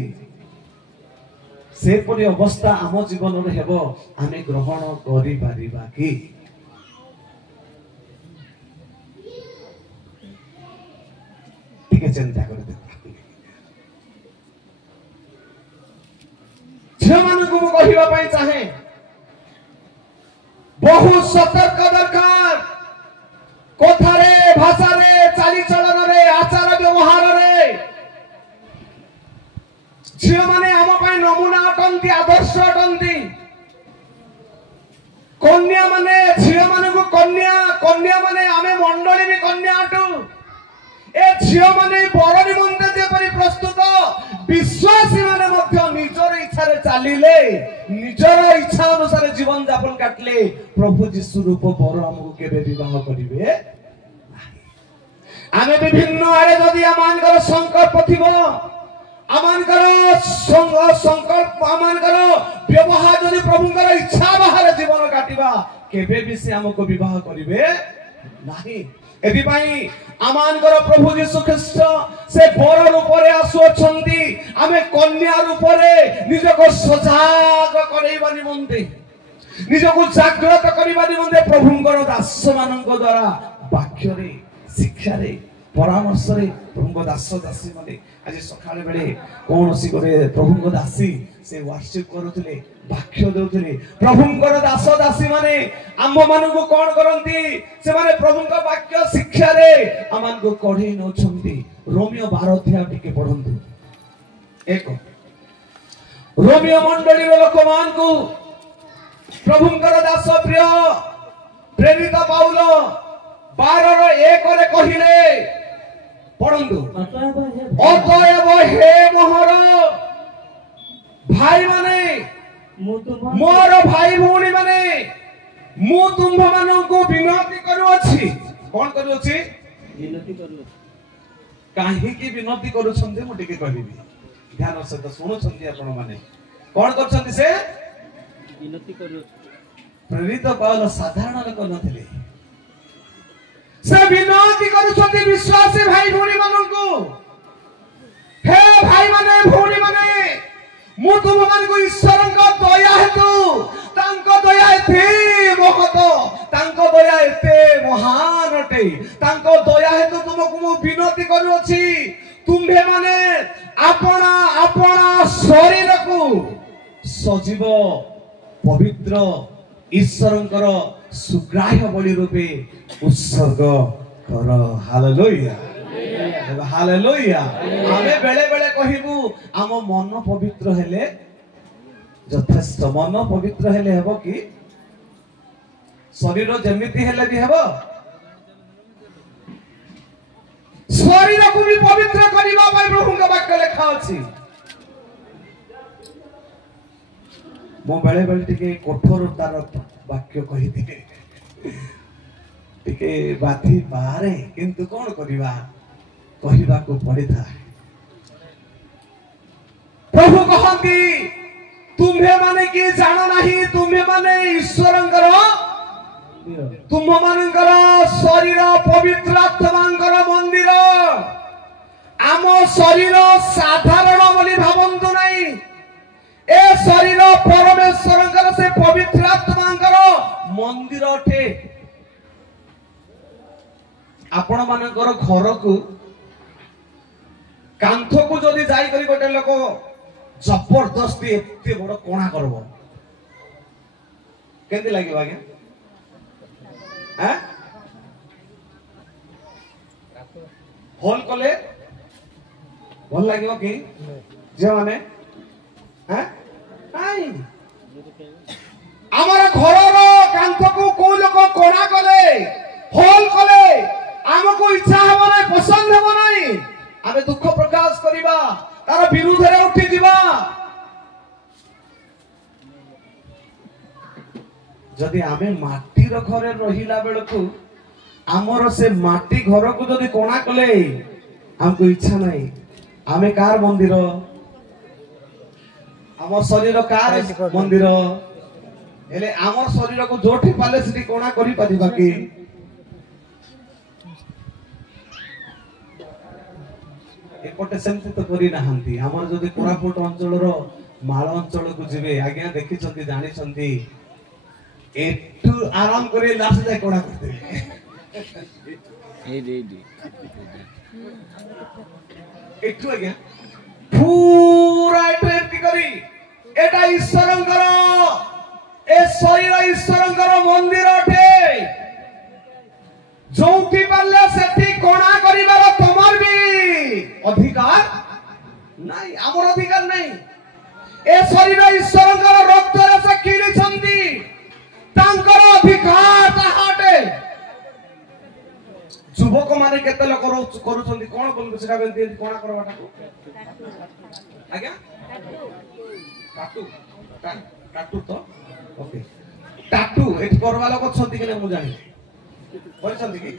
से परि अवस्था आम जीवन रे हेबो आमे ग्रहण करि परिबा कि चिंता कर झियो को कहिबा पई चाहे बहुत सतर्क दरकार कथा रे भाषा रे चाली चलन रे आचार व्यवहार रे झियो माने हम पई नमूना अटंती आदर्श अटंती कन्या माने झियो माने को कन्या माने आमे मंडली भी कन्या अटू ए झियो माने बर निमंते जे परि प्रस्तुत विश्वासी माने मध्य निजर इच्छा रे चालिले निजर इच्छा अनुसार जीवन यापन काटले प्रभु यीशु रूप बर हमको केबे विवाह करिवे आमे विभिन्न आरे जदि आमानकर संकल्प थिबो आमानकर संकल्प आमानकर व्यवहार जदि प्रभुकर इच्छा बाहर जीवन काटिबा केबे भी से हमको विवाह करिवे नाही एथि पई आमानकर प्रभु यीशु ख्रीष्ट से बर रूप रे आसुछंती आमे कन्या रूप रे निजको सजाग करैबा निमंते निजको जागृत करैबा निमंते प्रभुଙ୍କର दास ମାନଙ୍କ द्वारा वाक्य रे शिक्षा रे परामर्श रे प्रभुଙ୍କ दास दासी माने आज सकाळे बेले कौन सी गोटे प्रभु दासी से वर्शिप करुले वाक्य देउथिले प्रभुंकर दास दासी माने आम्भ मानु को कोन करंती से माने प्रभुंकर वाक्य शिक्षा रे आमान को कढे न छंती रोमियो 12 अध्याय टिके पढंतु एक रोमियो मंडली रो लोकमान को प्रभुंकर दास प्रिय प्रेरित पाउल 12 रो 1 रे कहिले पढंतु अतएव हे मोहर भाई माने मोर भाई भौणी माने मु तुम्भ मानन को विनती करूछि कोन करूछि विनती करू काहे की विनती करूछन्ते मु टिके कहबी ध्यान से तो सुनुछन्ती आपण माने कोन करछन्ती से विनती करू प्रेरित पाउल साधारण लोक नथिले से विनती करूछन्ती विश्वासी भाई भौणी मानन को हे भाई माने भौणी माने मु तुम मान को ईश्वर का दया हेतु तांको दया एते महत तांको दया एते महान अटे तांको दया हेतु तुमको मु विनती करूछि तुम्हे माने आपना आपना शरीर को सजीव पवित्र ईश्वरंकर सुग्राह्य बलि रूपे उत्सर्ग कर हालेलुया हालेलुया आमे बेले बेले कहिबू आम मन पवित्र हेले यथेष्ट मन पवित्र हेले हेबो कि शरीर जेमिति हेले भी हेबो शरीर को भी पवित्र करिबा पय प्रभु के वाक्य लिखा अछि मो बेले बेले टिके कठोर तार वाक्य कहि दिए टिके बाथी पारे किंतु कोन करिबा कहिबा को पड़िथा प्रभु कहंती तुम्हे माने कि जान नाही तुम्हे माने ईश्वरंकर तुम मानकर शरीर पवित्र आत्मांकर मंदिर आम शरीर साधारण बोली भावंतु नहीं ए शरीर परमेश्वरंकर से पवित्र आत्मांकर मंदिर अटे आपण मानकर घर को कांथ को जदि जाई करी गोटे लोक जबरदस्ती एते बड़ कोणा करबो केंति लागिबो आज्ञा हैं होल कले भल लागिबो कि जे माने हैं नाही हमर घर रो कांथ को को लोक कोणा कले होल कले हमको इच्छा हबो नै पसंद हबो नै आमे दुख प्रकाश करिबा तार विरुद्ध रे उठी दिबा जदि आमे माटी रो घरे रहिला बेलकु हमर से माटी घर को जदि कोणा कले हमको इच्छा नहीं आमे कार मंदिर हमर शरीर कार मंदिर हेले हमर शरीर को जोठी पाले सिटी कोणा करि परिबा कि एपटे सेमति तो करी नाहंती हमर जदि कोरापुट अंचल रो माळ अंचल को जिवे आज्ञा देखि छथि जानि छथि एटू आराम करे लास्ट जाय कोणा करते एटू आज्ञा पूरा एटू करी एटा ईश्वरंकर ए शरीर ईश्वरंकर मंदिर अटे जोंथि पाले सेठी कोणा करिवार तमर भी अधिकार नहीं आमर अधिकार नहीं ए शरीर ईश्वरंकर रक्त रे से किनि छंती तांकर अधिकार ताहाटे युवक माने केते लोक करू छंती कोन बोलबे सेटा बेंती कोणा करबाटा को आज्ञा टाटू टाटू तो ओके टाटू एट करवा लोक छंती कि नै मु जानि करछंती कि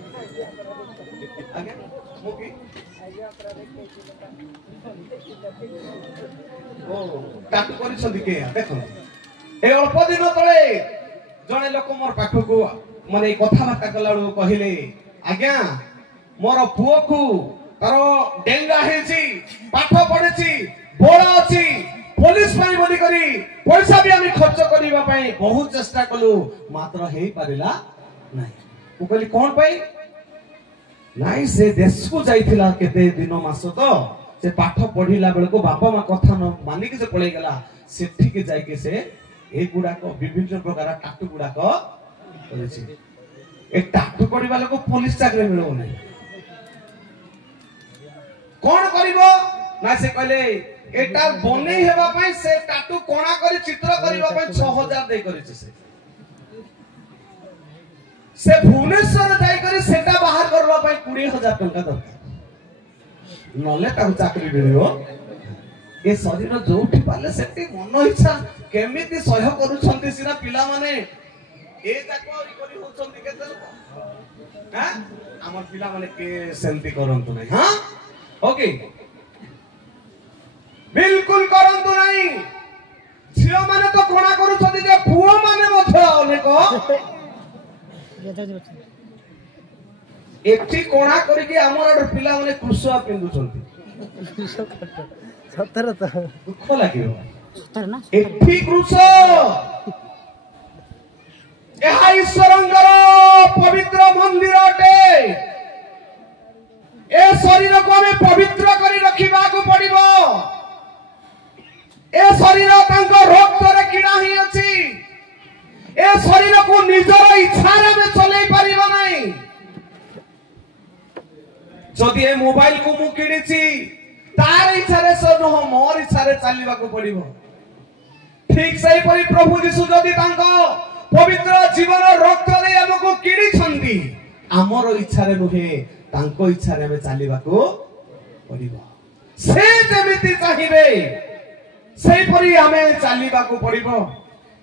आज्ञा मु कि ओ टाटू करछंती के देखो ए अल्प दिन तळे जणे लोक मोर पाखो को माने कथा बार्ता कलाळो कहिले आज्ञा मोर पुओ को तारो डेंगा हेची पाठ पढेची बोला अछि पुलिस पाई बोली करी पैसा भी हम खर्च करिबा पई बहुत चेष्टा कलु मात्र हेई परिला नाही ओ कहली कोन पई नाही से देश को जाइथिला केते दिन मास तो से पाठ पढ़िला बेलको बापा मा कथा न मानिक से पळै गेला सेठी के जाय के से ए गुडा को विभिन्न प्रकार टाटू गुडा को करिछि ए टाटू करबा लोक पुलिस चाकरी मिलौ नै कोन करिवो ना से कहले एटा बनै हेबा पई से टाटू कोणा करी चित्र करबा पई 6000 दे करिछि से भुवनेश्वर जाय करी सेटा बाहर करबा पई 20000 टंका दरकार नले ताकू चाकरी मिलियो ए शरीर जोठी पाले सेटी मन इच्छा केमिति सह्य करूछंती सिना पिला माने ए जाको करी होछंती केते लोक हां हमर पिला माने के सेंती करंतु नै हां ओके बिल्कुल करंतु नै झियो माने तो कोणा करूछंती जे पुओ माने मध्य अनेक एठी कोणा करी के हमर पिला माने कृषा पिंदुछंती सतर तो दुख लागियो सतर ना एठी कृषा एहा ईश्वरंकर पवित्र मंदिर अटे ए शरीर को हमें पवित्र करी रखिबा को पड़िबो ए शरीर तांको रक्त रे किणा ही अछि ए शरीर को निजर इच्छा रे में चलै परिबो नै जदि ए मोबाइल को मु किनिछि तार इच्छा रे सो मोर इच्छा रे चलीबा को पड़िबो ठीक सही परि प्रभु यीशु जदि तांको पवित्र जीवन रक्त रे हमको किणी छंती हमर इच्छा रे नुहे तांको इच्छा रे हमें चलीबा को पड़िबो से जेमिति चाहिबे सेही परि हमें चलीबा को पड़िबो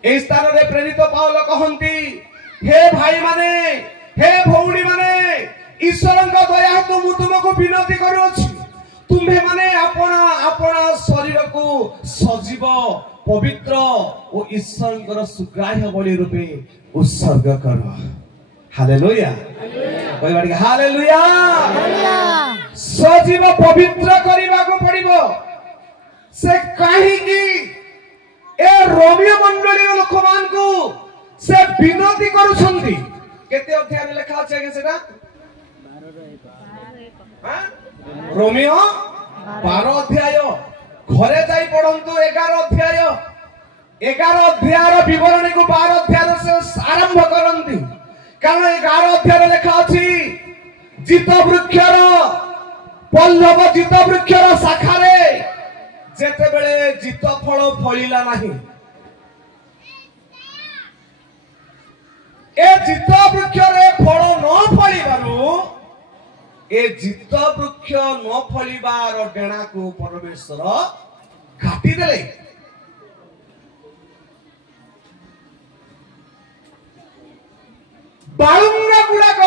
ए स्थान रे प्रेरित पाउल कहंती हे भाई माने हे भौणी माने ईश्वरଙ୍କ दया हेतु मु तुमको विनती करूछि तुम्हे माने अपना शरीर को सजीव पवित्र और ईश्वरଙ୍କର सुग्राह्य बलि रूपे उत्सर्ग करो हालेलुया कोई बाड़ी हालेलुया सजीव पवित्र करबा को पड़िबो से काहे की ए रोमियो मंडली लोक मान को से विनती करूछंती केते अध्याय रे लिखा अछि के सेटा हां रोमियो 12 अध्याय घरे जाई पढंतु 11 अध्याय रो विवरणी को 12 अध्याय से आरंभ करंती कारण 11 अध्याय रे लिखा अछि जित वृक्षर पल्लव जित वृक्षर शाखा रे जेते बेले जित फल फळिला नाही ए जित वृक्ष रे फल न फळिबारु ए जित वृक्ष न फळिबार डेणा को परमेश्वर काटी देले बालुंगा गुड़ाक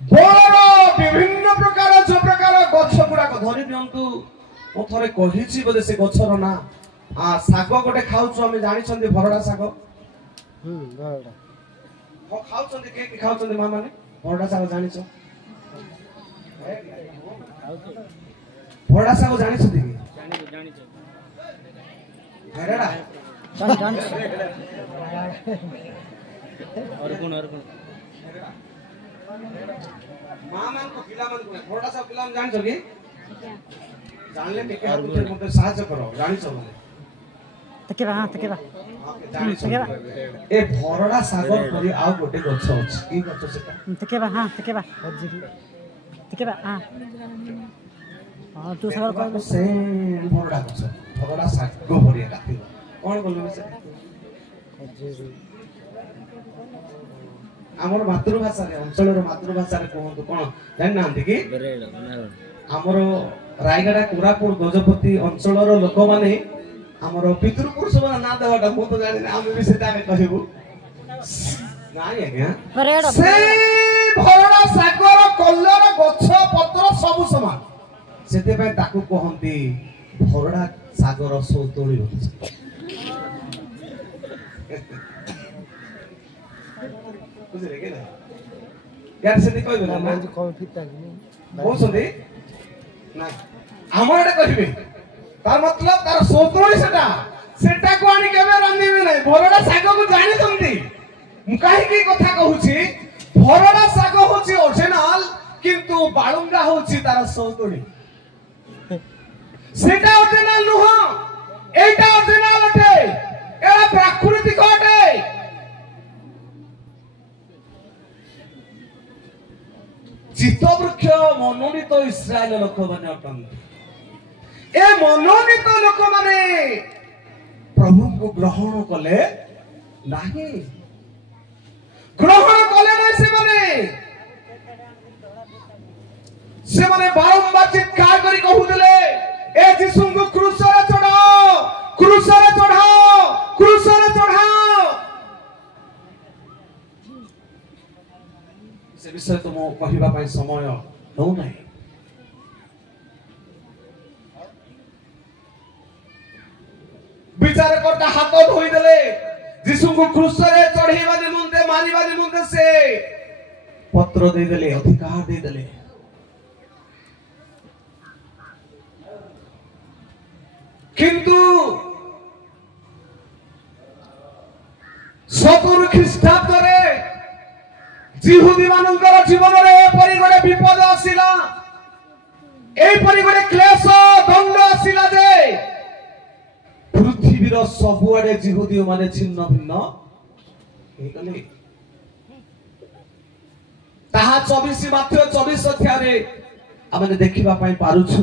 बड़ विभिन्न प्रकार जो प्रकार गछ गुड़ाक धरि नियंतु मो थरे कहिछि बोले से गछर ना आ साग गोटे खाउछु हम जानि छन्ते भरडा साग बरडा हो खाउछन्ते के खाउछन्ते मामा ने भरडा साग जानि छ भरडा साग जानि छन्ते कि जानि छ भरडा जान और कोन मामा को पिला मन को भरडा साग पिला जानि छ कि जानले टिके मते साहाय्य करो जानि छ बोले तकेबा हां तकेबा ए भरडा सागर परि आउ गोटे गछ अछि की गछ सेटा तकेबा हां तकेबा हां हां तू सागर कहबो से भरडा गछ भरडा साग परि काटिबो कोन बोलबे से हमर मातृभाषा रे अंचलर मातृभाषा रे कोन कोन जानि नांती की हमर रायगड़ा कोरापुर गजपति अंचलर लोक माने हमर पितृपुरुष माने ना देवाटा मु तो जानि हम भी सेटा के कहबो नाइ आज्ञा से भरडा सागर कल्लर गछ पत्र सब समान सेते पे ताकू कहंती भरडा सागर सोतोळी होछ बुझले के ना यार सेते कहबो ना मैं कौन फिटा कि बोलछंती ना हमर एटा कहबे तार मतलब तार सोतोळी सेटा को आनी केबे रांधीबे नै भरडा साग को जानि छंती मु काहे की कथा कहूची भरडा साग होची ओरिजिनल किंतु बाळुंगा होची तार सोतोळी সেটা অরিজিনাল নুহ, এইটা অরিজিনাল অটে, এটা প্রাকৃতিক অটে। চিত্তবৃক্ষ মনোনীত ইସ୍ରାଏଲ ଲୋକମାନେ ଅଟନ୍ତି। ଏ ମନୋନୀତ ଲୋକମାନେ ପ୍ରଭୁଙ୍କୁ ଗ୍ରହଣ କଲେ ନାହିଁ, ଗ୍ରହଣ କଲେ ନାହିଁ। ସେମାନେ ବାରମ୍ବାର ଚିତ୍କାର କରି କହୁଥିଲେ, ଏ ଯୀଶୁଙ୍କୁ କ୍ରୁଶରେ ଚଢ଼ାଅ, କ୍ରୁଶରେ ଚଢ଼ାଅ, କ୍ରୁଶରେ ଚଢ଼ାଅ। ସେ ବିଷୟ ତ ମୁଁ କହିବା ପାଇଁ ସମୟ ହେଉନାହିଁ। ବିଚାରକର୍ତ୍ତା ହାତ ଧୋଇଦେଲେ, ଯୀଶୁଙ୍କୁ କ୍ରୁଶରେ ଚଢ଼େଇବା ନିମନ୍ତେ, ମାରିବା ନିମନ୍ତେ ସେ ପତ୍ର ଦେଇଦେଲେ, ଅଧିକାର ଦେଇଦେଲେ। କିନ୍ତୁ 70 ଖ୍ରୀଷ୍ଟାବ୍ଦରେ ଜିହୁଦୀ ମାନଙ୍କର ଜୀବନରେ ଏପରି ଗୋଟେ ବିପଦ ଆସିଲା, ଏପରି ଗୋଟେ କ୍ଲେଶ ଦଣ୍ଡ ଆସିଲା ଯେ ପୃଥିବୀର ସବୁଆଡେ ଜିହୁଦୀ ମାନେ ଛିନ୍ନ ଭିନ୍ନ ହେଇଗଲେ। ତାହା 24 ମାତ୍ର 24 ଅଧ୍ୟାୟରେ ଆମେ ଦେଖିବା ପାଇଁ ପାରୁଛୁ।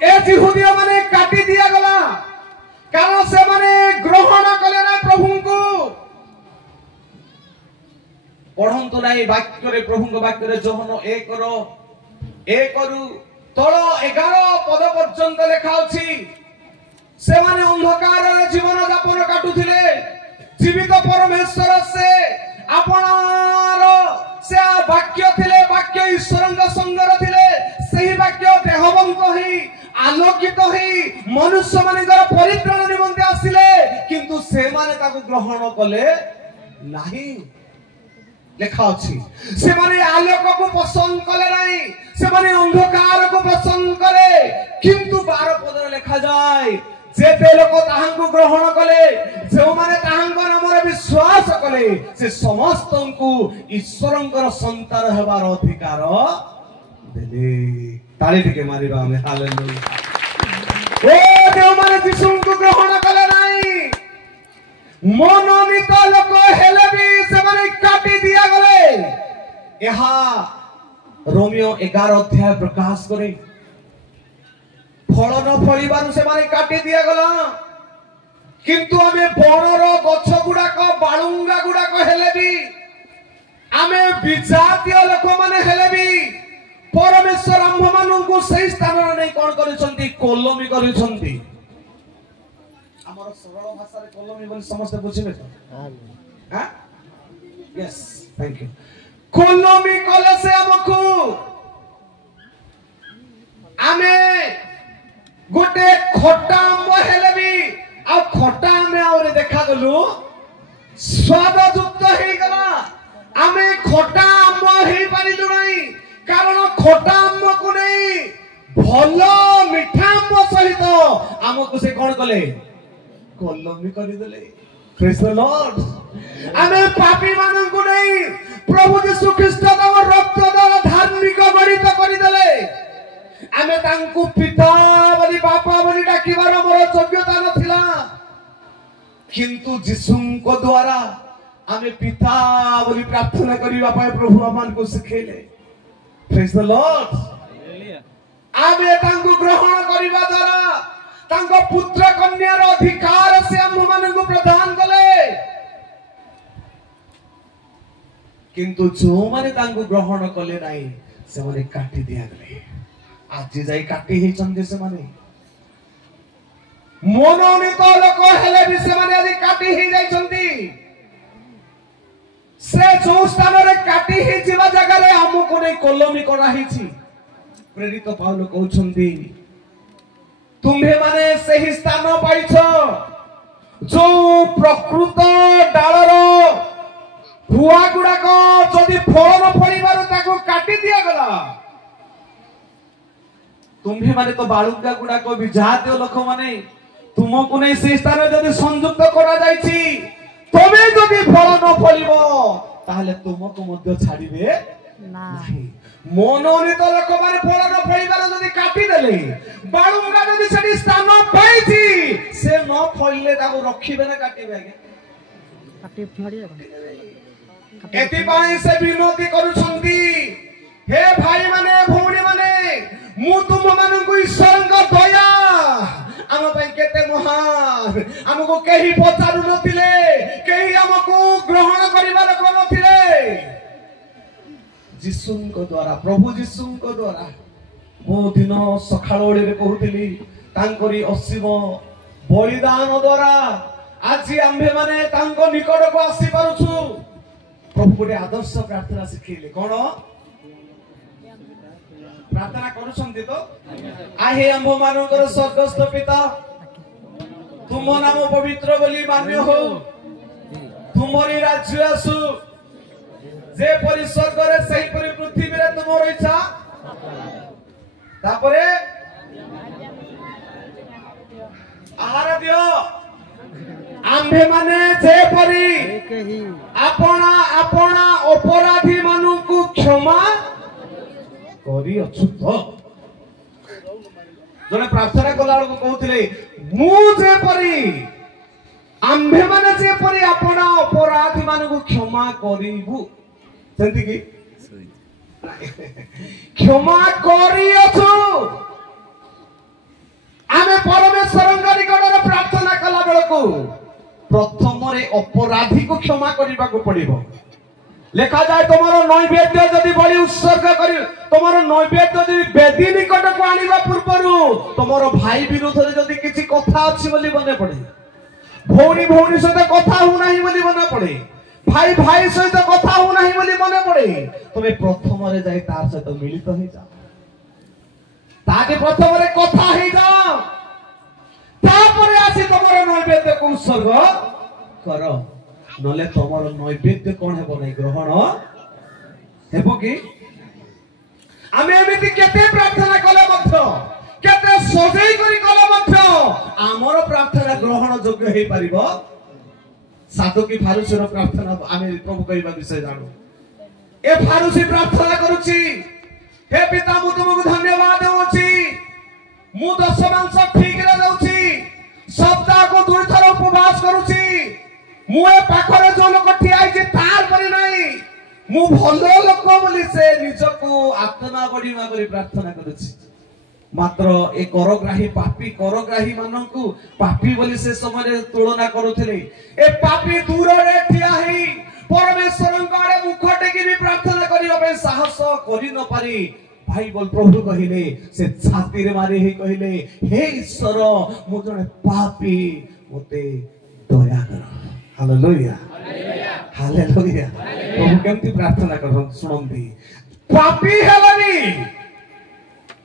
ଏ ଜିହୁଦୀ ମାନେ କାଟି ଦିଆଗଲା, କାରଣ ସେମାନେ ଗ୍ରହଣ କଲେ ନା ପ୍ରଭୁଙ୍କୁ। ପଢନ୍ତୁ ନାହିଁ ବାକ୍ୟରେ, ପ୍ରଭୁଙ୍କ ବାକ୍ୟରେ ଯୋହନ 1ରୁ ତଳ 11 ପଦ ପର୍ଯ୍ୟନ୍ତ ଲେଖା ଅଛି। ସେମାନେ ଅନ୍ଧକାରରେ ଜୀବନ ଯାପନ କାଟୁଥିଲେ, ଜୀବିତ ପରମେଶ୍ୱର ସେ ଆପଣର ସେ ବାକ୍ୟ ଥିଲେ, ବାକ୍ୟ ଈଶ୍ୱରଙ୍କ ସଙ୍ଗରେ ଥିଲେ। ସେହି ବାକ୍ୟ ଦେହବନ୍ତ ହେଇ ଆଲୋକିତ ହେଇ ମନୁଷ୍ୟ ମାନଙ୍କର ପରିତ୍ରାଣ ନିମନ୍ତେ ଆସିଲେ, କିନ୍ତୁ ସେମାନେ ତାକୁ ଗ୍ରହଣ କଲେ ନାହିଁ। ଲେଖା ଅଛି ସେମାନେ ଆଲୋକକୁ ପସନ୍ଦ କଲେ ନାହିଁ, ସେମାନେ ଅନ୍ଧକାରକୁ ପସନ୍ଦ କଲେ। କିନ୍ତୁ 12 ପଦରେ ଲେଖାଯାଏ, ଯେତେ ଲୋକ ତାହାଙ୍କୁ ଗ୍ରହଣ କଲେ, ଯେଉଁମାନେ ତାହାଙ୍କ ନାମରେ ବିଶ୍ୱାସ କଲେ, ସେ ସମସ୍ତଙ୍କୁ ଈଶ୍ୱରଙ୍କର ସନ୍ତାନ ହେବାର ଅଧିକାର ଦେଲେ। ତାଳି ଟିକେ ମାରିବା ଆମେ, ହାଲେଲୁୟା। ଓ ଯେଉଁମାନେ ଯୀଶୁଙ୍କୁ ଗ୍ରହଣ କଲେ ନାହିଁ, ମନୋନୀତ ଲୋକ ହେଲେ ବି ସେମାନେ କାଟି ଦିଆଗଲେ। ଏହା ରୋମିଓ 11 ଅଧ୍ୟାୟ ପ୍ରକାଶ କରେ। ଫଳ ନ ଫଳିବାରୁ ସେମାନେ କାଟି ଦିଆଗଲା। କିନ୍ତୁ ଆମେ ବଣର ଗଛ ଗୁଡାକ, ବାଳୁଙ୍ଗା ଗୁଡାକ ହେଲେ ବି, ଆମେ ବିଜାତୀୟ ଲୋକମାନେ ହେଲେ ବି ପରମେଶ୍ୱର ଆମ୍ଭମାନଙ୍କୁ ସେହି ସ୍ଥାନରେ ନେଇ କଣ କରିଛନ୍ତି? କୋଲମି କରିଛନ୍ତି। ଆମର ସରଳ ଭାଷାରେ କୋଲମି ବୋଲି ସମସ୍ତେ ବୁଝିବେ ତ? ହାଁ? Yes, thank you. कोलमी कले से हमको आमे गोटे खट्टा आंब हेले भी आ खट्टा आमे आउरे देखा गलु स्वाद युक्त हे गला। आमे खट्टा आंब हे पारिलु नाही, कारण खट्टा आंब को नहीं भलो मिठा आंब सहित हमको से कोन कले? कोलमी करि देले। Praise the Lord. आमे पापी मानन को नहीं, प्रभु यीशु ख्रीष्ट तम रक्त द्वारा धार्मिक गणित करि देले। आमे तांकु पिता बोली बापा बोली डाकिबार मोर योग्यता नथिला, किंतु यीशुको द्वारा आमे पिता बोली प्रार्थना करिबा पाए प्रभु आमान को सिखेले। Praise the Lord. आमे तांकु ग्रहण करिबा द्वारा तांको पुत्र कन्यार अधिकार से हम माननको प्रदान कले, किंतु जो माने तांको ग्रहण कले नाही से माने काटी दिया गले। आज जाई काटी हे चंदे से माने मनोनीत लोक हेले भी से माने आज काटी हे जाई चंदी। से जो स्थान रे काटी हे जीवा जगह रे हमको नै कोलमी करा हिची। प्रेरित पाउलो कहउछंदी तुम्हे माने सही स्थान पाइछ जो प्रकृत डालर भुआ गुड़ाक जदि फल न फलिबार ताको काटी दिया गला। तुम्हे माने तो बालुका गुड़ाक विजातीय लोक माने तुमको नै सही स्थान जदि संयुक्त करा जाईछि, तमे जदि फल न फलिबो ताहले तुमको मध्य छाड़िबे नाही। मनोनीत लोक माने फल न फळिबार जदि काटी देले बाळुंगा जदि सेठी स्थान पाइछि से न फळिले ताको रखिबे ना काटिबे आगे काटी फिंगड़ी एति पाई से विनती करूछंती हे भाई माने भौणी माने मु तुम मानकु ईश्वरଙ୍କ दया आम पई केते महान हमको केही पचारु नथिले केही हमको ग्रहण करिबार को नथिले जीशुଙ୍କ द्वारा प्रभु जीशुଙ୍କ द्वारा मो दिन सखाळोळे रे कहूतिली तांकरी असीम बलिदान द्वारा आज आम्भे माने तांको निकट को आसी पारुछु प्रभु गोटे आदर्श प्रार्थना शिखेले कोन प्रार्थना करूछंती तो आहे आम्भ मानकर स्वर्गस्थ पिता तुम नाम पवित्र बोली मान्य हो तुमरी राज्य आसु जे परि स्वर्ग रे सही परि पृथ्वी रे तुमर इच्छा तापरे आहार दियो आम्भे माने जे परि आपना आपना अपराधी मानकु क्षमा करी अछु तो जने प्रार्थना कला को कहउथिले मु जे परि आम्भे माने जे परि आपना अपराधी मानकु क्षमा करिबु सेंति की क्षमा करी अछु आमे परमेश्वरଙ୍କ निकटरे प्रार्थना कला बेलको प्रथम रे अपराधी को क्षमा करबा को पड़िबो लेखा जाय तमरो नैवेद्य जदि बलि उत्सर्ग करी तमरो नैवेद्य जदि बेदी निकट को आनिबा पूर्वरु तमरो भाई विरोध रे जदि किछि कथा अछि बोली बने पड़े भौणी भौणी सहित कथा हो नाही बोली बने पड़े भाई भाई सहित कथा हो नाही बोली बने पड़े तमे प्रथम रे जाय तार सहित मिलित हो जा ताके प्रथम रे कथा हे जा तापरे आसी तमरो नैवेद्य को उत्सर्ग करो नले तमरो नैवेद्य कोन हेबो नै ग्रहण हेबो कि आमे एमिति केते प्रार्थना कले मध्य केते सजै करी कले मध्य हमर प्रार्थना ग्रहण योग्य हे परिबो साधु की फारुसीर प्रार्थना आमे प्रभु कहबा विषय जानो ए फारुसी प्रार्थना करूची हे पिता मु तुमको धन्यवाद देउची मु 10 मांस ठीक रे देउची सप्ताह को 2 थर उपवास करूची मु ए पाखरे जो लोक ठियाई जे तार परि नाही मु भलो लोक बोली से निजको आत्मा बढीमा करी प्रार्थना करूची मात्र ए करग्राही माननकु पापी बोली से समय तुलना करूथिले ए पापी दूर रे ठिया हेई परमेश्वरଙ୍କ आड़े मुख टेकी भी प्रार्थना करियो बे साहस करि न पारी भाई बोल प्रभु कहिले से छाती रे मारी हे कहिले हे ईश्वर मु जने पापी मते दया कर हालेलुया हालेलुया प्रभु केमती प्रार्थना करन सुनंदी पापी हेलनी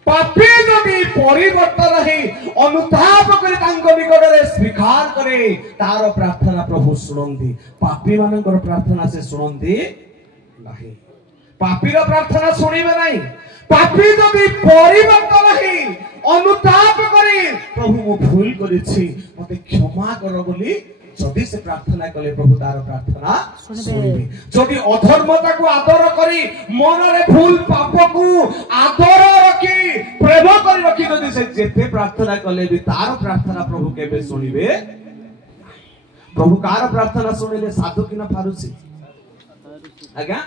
पापी जदि परिवर्तन हे अनुताप करी तांको निकटरे स्वीकार करे तार प्रार्थना प्रभु सुनंदी पापी मानकर प्रार्थना से सुनंदी नाही पापीर प्रार्थना सुनिबे नाही पापी जदि परिवर्तन हे अनुताप करी प्रभु मु भूल करिछि मते क्षमा कर बोली जदि से प्रार्थना कले प्रभु तार प्रार्थना सुनिबे जदि अधर्मता को आदर करी मन रे भूल पाप को आदर रखी प्रेम करी रखी जदि से जेते प्रार्थना कले भी तार प्रार्थना प्रभु केबे सुनिबे प्रभु कार प्रार्थना सुनिले साधु कि न फारुसी आज्ञा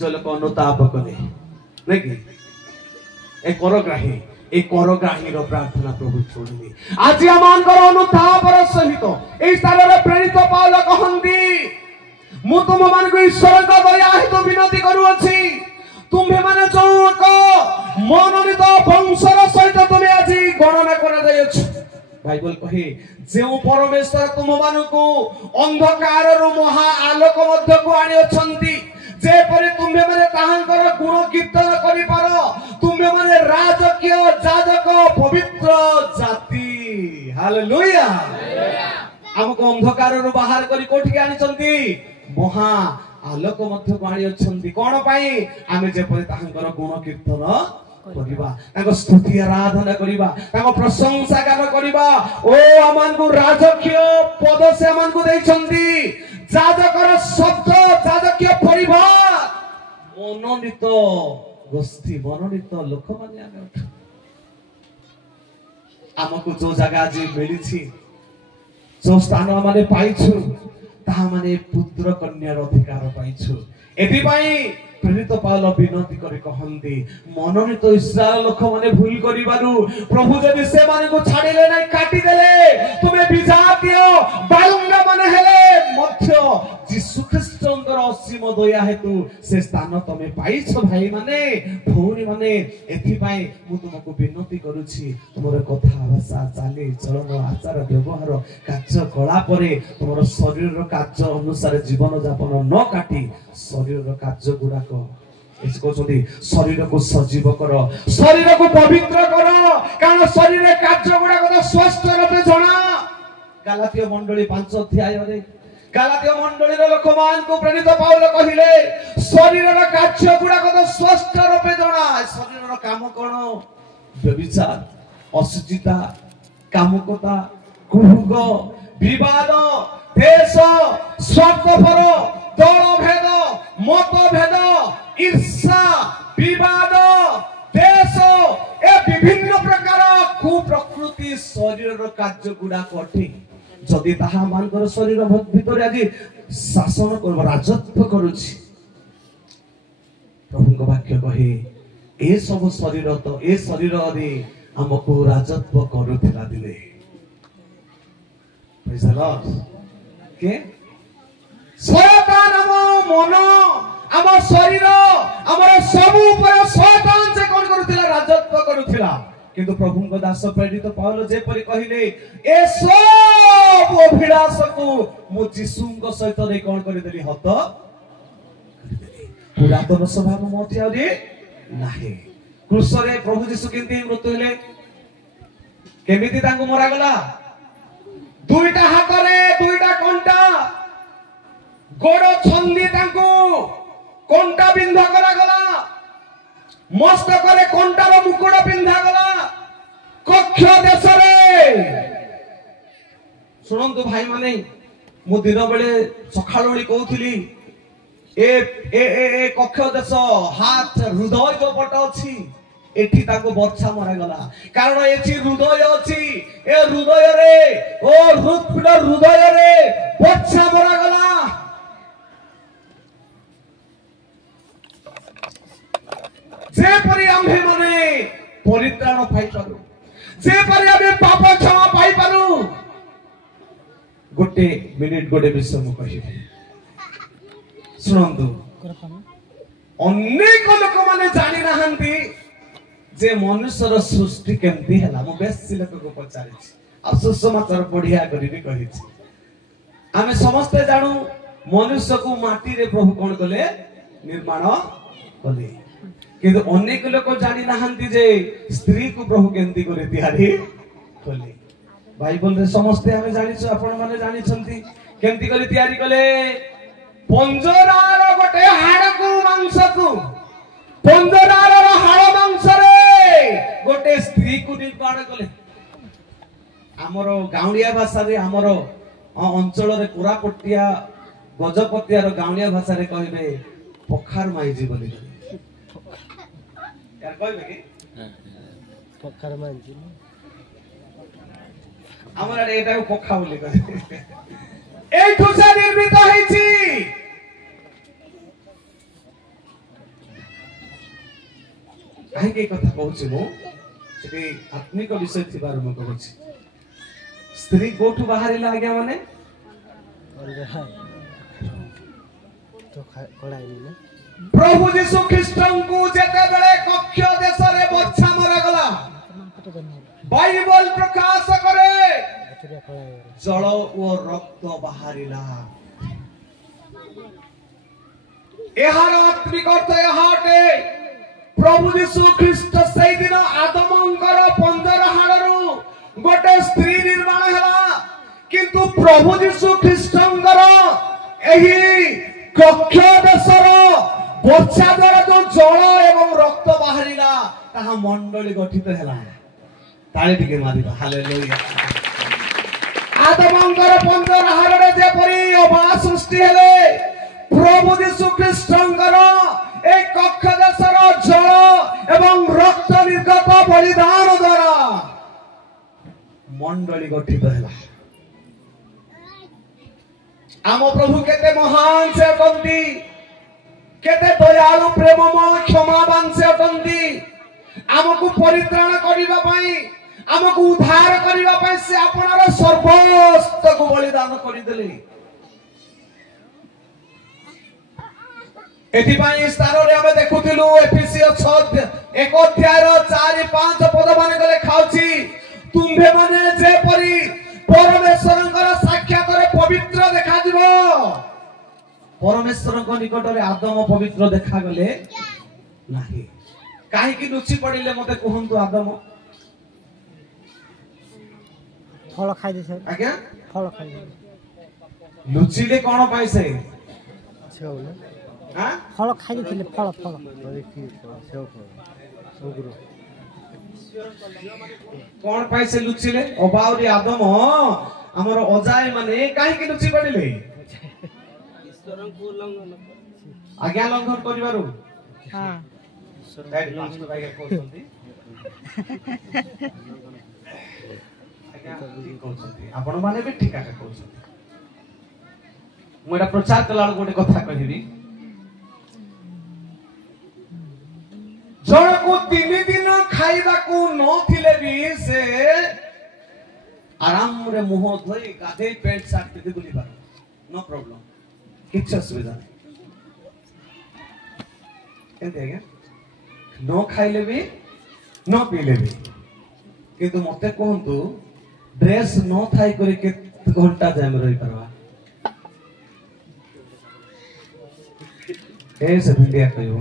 जो लोक अनुताप करे नै कि ए करग्राही रो प्रार्थना प्रभु सुनिले आज आमानकर अनुतापर सहित ए स्थान रे प्रेरित पाउल कहंदी मु तुम मान को ईश्वर का दया हेतु तो विनती करू अछि तुम्हे माने जो को मनोनीत वंशर सहित तुमे आज गणना करा जाय अछि बाइबल कहे जे परमेश्वर तुम मानकु अंधकार रो महा आलोक मध्य को आनी अछंती जे परि तुम्हे माने ताहांकर गुण कीर्तन करि पारो तुम्हे माने राजकीय जाजक पवित्र जाति हालेलुया हमको अंधकार रो बाहर करी कोठी के आनी चंती महा आलोक मध्य को आनी अछंती कोन पई आमे जे परि ताहांकर गुण कीर्तन करिबा ताको स्तुति आराधना करिबा ताको प्रशंसा गान करिबा ओ आमानकु राजकीय पद से आमानकु दैछंती जाजकर शब्द जाजकीय परिवार মনোনীত গোষ্ঠী মনোনীত ଲୋକମାନେ ଆମେ ଅଛୁ। ଆମକୁ ଯୋଉ ଜାଗା ଆଜି ମିଳିଛି ଯୋଉ ସ୍ଥାନ ଆମେ ପାଇଛୁ ତାହା ମାନେ ପୁତ୍ର କନ୍ୟାର ଅଧିକାର ପାଇଛୁ। ଏଥିପାଇଁ ପ୍ରେରିତ ପାଉଲ ବିନତି କରି କହନ୍ତି ମନୋନୀତ ଇସ୍ରାଏଲ ଲୋକମାନେ ଭୁଲ କରିବାରୁ ପ୍ରଭୁ ଯଦି ସେମାନଙ୍କୁ ଛାଡ଼ିଲେ ନାହିଁ କାଟିଦେଲେ ତୁମେ ବିଜାତୀୟ ବାଳୁଙ୍ଗା ମାନେ ହେଲେ ମଧ୍ୟ ଯୀଶୁ ଖ୍ରୀଷ୍ଟଙ୍କର ଅସୀମ ଦୟା ହେତୁ ସେ ସ୍ଥାନ ତମେ ପାଇଛ ଭାଇ ମାନେ ଭଉଣୀ ମାନେ। ଏଥିପାଇଁ ମୁଁ ତୁମକୁ ବିନତି କରୁଛି ତୁମର କଥା ଭାଷା ଚାଲି ଚଳନ ଆଚାର ବ୍ୟବହାର କାର୍ଯ୍ୟକଳାପରେ ତୁମର ଶରୀରର କାର୍ଯ୍ୟ ଅନୁସାରେ ଜୀବନ ଯାପନ ନ କାଟି ଶରୀରର କାର୍ଯ୍ୟ ଗୁଡାକ କହୁଛନ୍ତି ଶରୀରକୁ ସଜୀବ କର ଶରୀରକୁ ପବିତ୍ର କର କାରଣ ଶରୀରରେ କାର୍ଯ୍ୟ ଗୁଡାକ ତ ସ୍ପଷ୍ଟ ରୂପେ ଜଣା। ଗାଲାତୀୟ ମଣ୍ଡଳୀ 5 ଅଧ୍ୟାୟରେ ଗାଲାତୀୟ ମଣ୍ଡଳୀର ଲୋକମାନଙ୍କୁ ପ୍ରେରିତ ପାଉଲ କହିଲେ ଶରୀରର କାର୍ଯ୍ୟ ଗୁଡାକ ତ ସ୍ପଷ୍ଟ ରୂପେ ଜଣା। ଶରୀରର କାମ କଣ? ବ୍ୟଭିଚାର ଅଶୁଚିତା କାମୁକତା କୁହୁକ ବିବାଦ ଦେଶ ସ୍ୱାର୍ଥପର ଦଳଭେଦ ମତଭେଦ ଈର୍ଷା ବିବାଦ ଦେଶ ଏ ବିଭିନ୍ନ ପ୍ରକାର କୁପ୍ରକୃତି ଶରୀରର କାର୍ଯ୍ୟ ଗୁଡାକ ଅଟେ। ଯଦି ତାହା ମାନଙ୍କର ଶରୀର ଭିତରେ ଆଜି ଶାସନ କରିବ ରାଜତ୍ୱ କରୁଛି ପ୍ରଭୁଙ୍କ ବାକ୍ୟ କହେ ଏ ସବୁ ଶରୀର ତ ଏ ଶରୀରରେ ଆମକୁ ରାଜତ୍ୱ କରୁଥିଲା ଦିନେ। ଶୟତାନ ଆମ ମନ ଆମ ଶରୀର ଆମର ସବୁ ଉପରେ ଶୟତାନ ସେ କଣ କରୁଥିଲା? ରାଜତ୍ୱ କରୁଥିଲା। କିନ୍ତୁ ପ୍ରଭୁଙ୍କ ଦାସ ପ୍ରେରିତ ପାଉଲ ଯେପରି କହିଲେ ଏ ସବୁ ଅଭିଳାଷକୁ ମୁଁ ଯୀଶୁଙ୍କ ସହିତ ନେଇ କଣ କରିଦେଲି? ହତ କରିଦେଲି। ପୁରାତନ ସ୍ୱଭାବ ମଧ୍ୟରେ ନାହିଁ। କ୍ରୁଶରେ ପ୍ରଭୁ ଯୀଶୁ କେମିତି ମୃତ୍ୟୁ ହେଲେ? କେମିତି ତାଙ୍କୁ ମରାଗଲା? ଦୁଇଟା ହାତରେ ଦୁଇଟା କଣ୍ଟା ଗୋଡ ଛନ୍ଦି ତାଙ୍କୁ କଣ୍ଟା ବିନ୍ଧ କରାଗଲା ମସ୍ତକରେ କଣ୍ଟାର ମୁକୁଟ ପିନ୍ଧାଗଲା କକ୍ଷ ଦେଶରେ। ଶୁଣନ୍ତୁ ଭାଇ ମାନେ ମୁଁ ଦିନ ବେଳେ ସକାଳୁ ବେଳି କହୁଥିଲି ଏ କକ୍ଷ ଦେଶ ହାତ ହୃଦୟ ଯୋଉ ପଟ ଅଛି ଏଠି ତାଙ୍କୁ ବର୍ଷା ମରାଗଲା କାରଣ ଏଠି ହୃଦୟ ଅଛି। ଏ ହୃଦୟରେ ଓ ହୃତ୍ପିଣ୍ଡ ହୃଦୟରେ ବର୍ଷା ମରାଗଲା। ଯେପରି ଆମ୍ଭେ ମାନେ ପରିତ୍ରାଣ ପାଇପାରୁ ଯେପରି ଆମେ ପାପ କ୍ଷମା ପାଇପାରୁ। ଗୋଟେ ମିନିଟ ଗୋଟେ ବିଷୟ ମୁଁ କହିବି ଶୁଣନ୍ତୁ। ଅନେକ ଲୋକମାନେ ଜାଣି ନାହାନ୍ତି ଯେ ମନୁଷ୍ୟର ସୃଷ୍ଟି କେମିତି ହେଲା। ମୁଁ ବେଶୀ ଲୋକଙ୍କୁ ପଚାରିଛି ଆଉ ସୁସମାଚାର ବଢିଆ କରିବି କହିଛି। ଆମେ ସମସ୍ତେ ଜାଣୁ ମନୁଷ୍ୟକୁ ମାଟିରେ ପ୍ରଭୁ କଣ କଲେ? ନିର୍ମାଣ କଲେ। କିନ୍ତୁ ଅନେକ ଲୋକ ଜାଣି ନାହାନ୍ତି ଯେ ସ୍ତ୍ରୀକୁ ପ୍ରଭୁ କେମିତି କରି ତିଆରି କଲେ। ବାଇବଲରେ ସମସ୍ତେ ଆମେ ଜାଣିଛୁ ଆପଣ ମାନେ ଜାଣିଛନ୍ତି କେମିତି କରି ତିଆରି କଲେ। ପଞ୍ଜରାର ଗୋଟେ ହାଡକୁ ମାଂସକୁ ପଞ୍ଜରାର ହାଡ ମାଂସରେ ଗୋଟେ ସ୍ତ୍ରୀକୁ ନିର୍ମାଣ କଲେ। ଆମର ଗାଉଁଲିଆ ଭାଷାରେ ଆମର ଅଞ୍ଚଳରେ କୋରାପୁଟିଆ ଗଜପତିଆର ଗାଉଁଲିଆ ଭାଷାରେ କହିବେ ପଖାର ମାଇଜି ବୋଲି କହିବେ କି ପଖାର ମାଇଜି ଆମର ଏଇଟାକୁ ପଖା ବୋଲି କହିବେ। এইଠୁ ସେ ନିର୍ମିତ ହେଇଛି। କାହିଁକି এই କଥା କହୁଛି ମୁଁ ସେଠି ଆତ୍ମିକ ବିଷୟ ଥିବାରୁ ମୁଁ କହୁଛି। ସ୍ତ୍ରୀ କୋଉଠୁ ବାହାରିଲା ଆଜ୍ଞା ମାନେ? ପ୍ରଭୁ ଯୀଶୁ ଖ୍ରୀଷ୍ଟଙ୍କୁ ଯେତେବେଳେ କକ୍ଷ ଦେଶରେ ବର୍ଷା ମରାଗଲା ବାଇବଲ ପ୍ରକାଶ କରେ ଜଳ ଓ ରକ୍ତ ବାହାରିଲା। ଏହାର ଆତ୍ମିକ ଅର୍ଥ ଏହା ଅଟେ ପ୍ରଭୁ ଯୀଶୁ ଖ୍ରୀଷ୍ଟ ସେଇଦିନ ଆଦମଙ୍କର ପନ୍ଦର ହାଡରୁ ଗୋଟେ ସ୍ତ୍ରୀ ନିର୍ମାଣ ହେଲା। କିନ୍ତୁ ପ୍ରଭୁ ଯୀଶୁ ଖ୍ରୀଷ୍ଟଙ୍କର ଏହି କକ୍ଷ ଦେଶର ବର୍ଷା ଦ୍ୱାରା ଯୋଉ ଜଳ ଏବଂ ରକ୍ତ ବାହାରିଲା ତାହା ମଣ୍ଡଳୀ ଗଠିତ ହେଲା। ତାଳି ଟିକେ ମାରିବା ହାଲେଲୁୟା। ଆଦମଙ୍କର ପନ୍ଦର ହାଡରେ ଯେପରି ଅବା ସୃଷ୍ଟି ହେଲେ ପ୍ରଭୁ ଯୀଶୁ ଖ୍ରୀଷ୍ଟଙ୍କର এই কক্ষ দেশর জল এবং রক্ত নির্গত বলিদান দ্বারা মণ্ডলী গঠিত ହେଲା। ଆମ ପ୍ରଭୁ କେତେ ମହାନ ସେ ଅଟନ୍ତି, କେତେ ଦୟାଳୁ ପ୍ରେମମୟ କ୍ଷମାବାନ ସେ ଅଟନ୍ତି। ଆମକୁ ପରିତ୍ରାଣ କରିବା ପାଇଁ, ଆମକୁ ଉଦ୍ଧାର କରିବା ପାଇଁ ସେ ଆପଣାର ସର୍ବସ୍ତକୁ ବଳିଦାନ କରିଦେଲେ। ଏଥିପାଇଁ ସ୍ଥାନରେ ଆମେ ଦେଖୁଥିଲୁ ଏଫେସିୟ 1 ଅଧ୍ୟାୟର 4-5 ପଦ ମାନଙ୍କରେ ଲେଖା ଅଛି, ତୁମ୍ଭେମାନେ ଯେପରି ପରମେଶ୍ୱରଙ୍କର ସାକ୍ଷାତରେ ପବିତ୍ର ଦେଖାଯିବ। ପରମେଶ୍ୱରଙ୍କ ନିକଟରେ ଆଦମ ପବିତ୍ର ଦେଖାଗଲେ ନାହିଁ। କାହିଁକି ଲୁଚି ପଡ଼ିଲେ ମତେ କୁହନ୍ତୁ ଆଦମ? ଫଳ ଖାଇ ଦେଇଥିଲେ। ଆଜ୍ଞା, ଫଳ ଖାଇ ଦେଇଥିଲେ। ଲୁଚିଲେ କଣ ପାଇଁ ସେ? ଫଳ ଖାଇ ଦେଇଥିଲେ। ଫଳ ଫଳ କଣ ପାଇଁ ସେ ଲୁଚିଲେ? ଅବାଉରୀ ଆଦମ ଆମର ଅଜାଏ ମାନେ କାହିଁକି ଲୁଚି ପଡ଼ିଲେ? ଆଜ୍ଞା ଲଙ୍ଘନ କରିବାରୁ। ଆପଣ ମାନେ ବି ଠିକ କହୁଛନ୍ତି। ମୁଁ ଏଟା ପ୍ରଚାର କଲା ବେଳକୁ ଗୋଟେ କଥା କହିବି। ଜଣକୁ 3 ଦିନ ଖାଇବାକୁ ନଥିଲେ ବି ସେ ଆରାମରେ ମୁହଁ ଧୋଇ ଗାଧେଇ ପ୍ୟାଣ୍ଟ ସାର୍ଟ ପିନ୍ଧି ବୁଲି ପାର, नो प्रॉब्लम, କିଛି ଅସୁବିଧା ନାହିଁ। କେମିତି ଆଜ୍ଞା? ନ ଖାଇଲେ ବି ନ ପିଇଲେ ବି। କିନ୍ତୁ ମତେ କୁହନ୍ତୁ, ଡ୍ରେସ ନ ଥାଇ କରି କେତେ ଘଣ୍ଟା ଯାଏ ରହିପାରିବା? ଏ ସେ ଭିଡ଼ିଆ କହିବ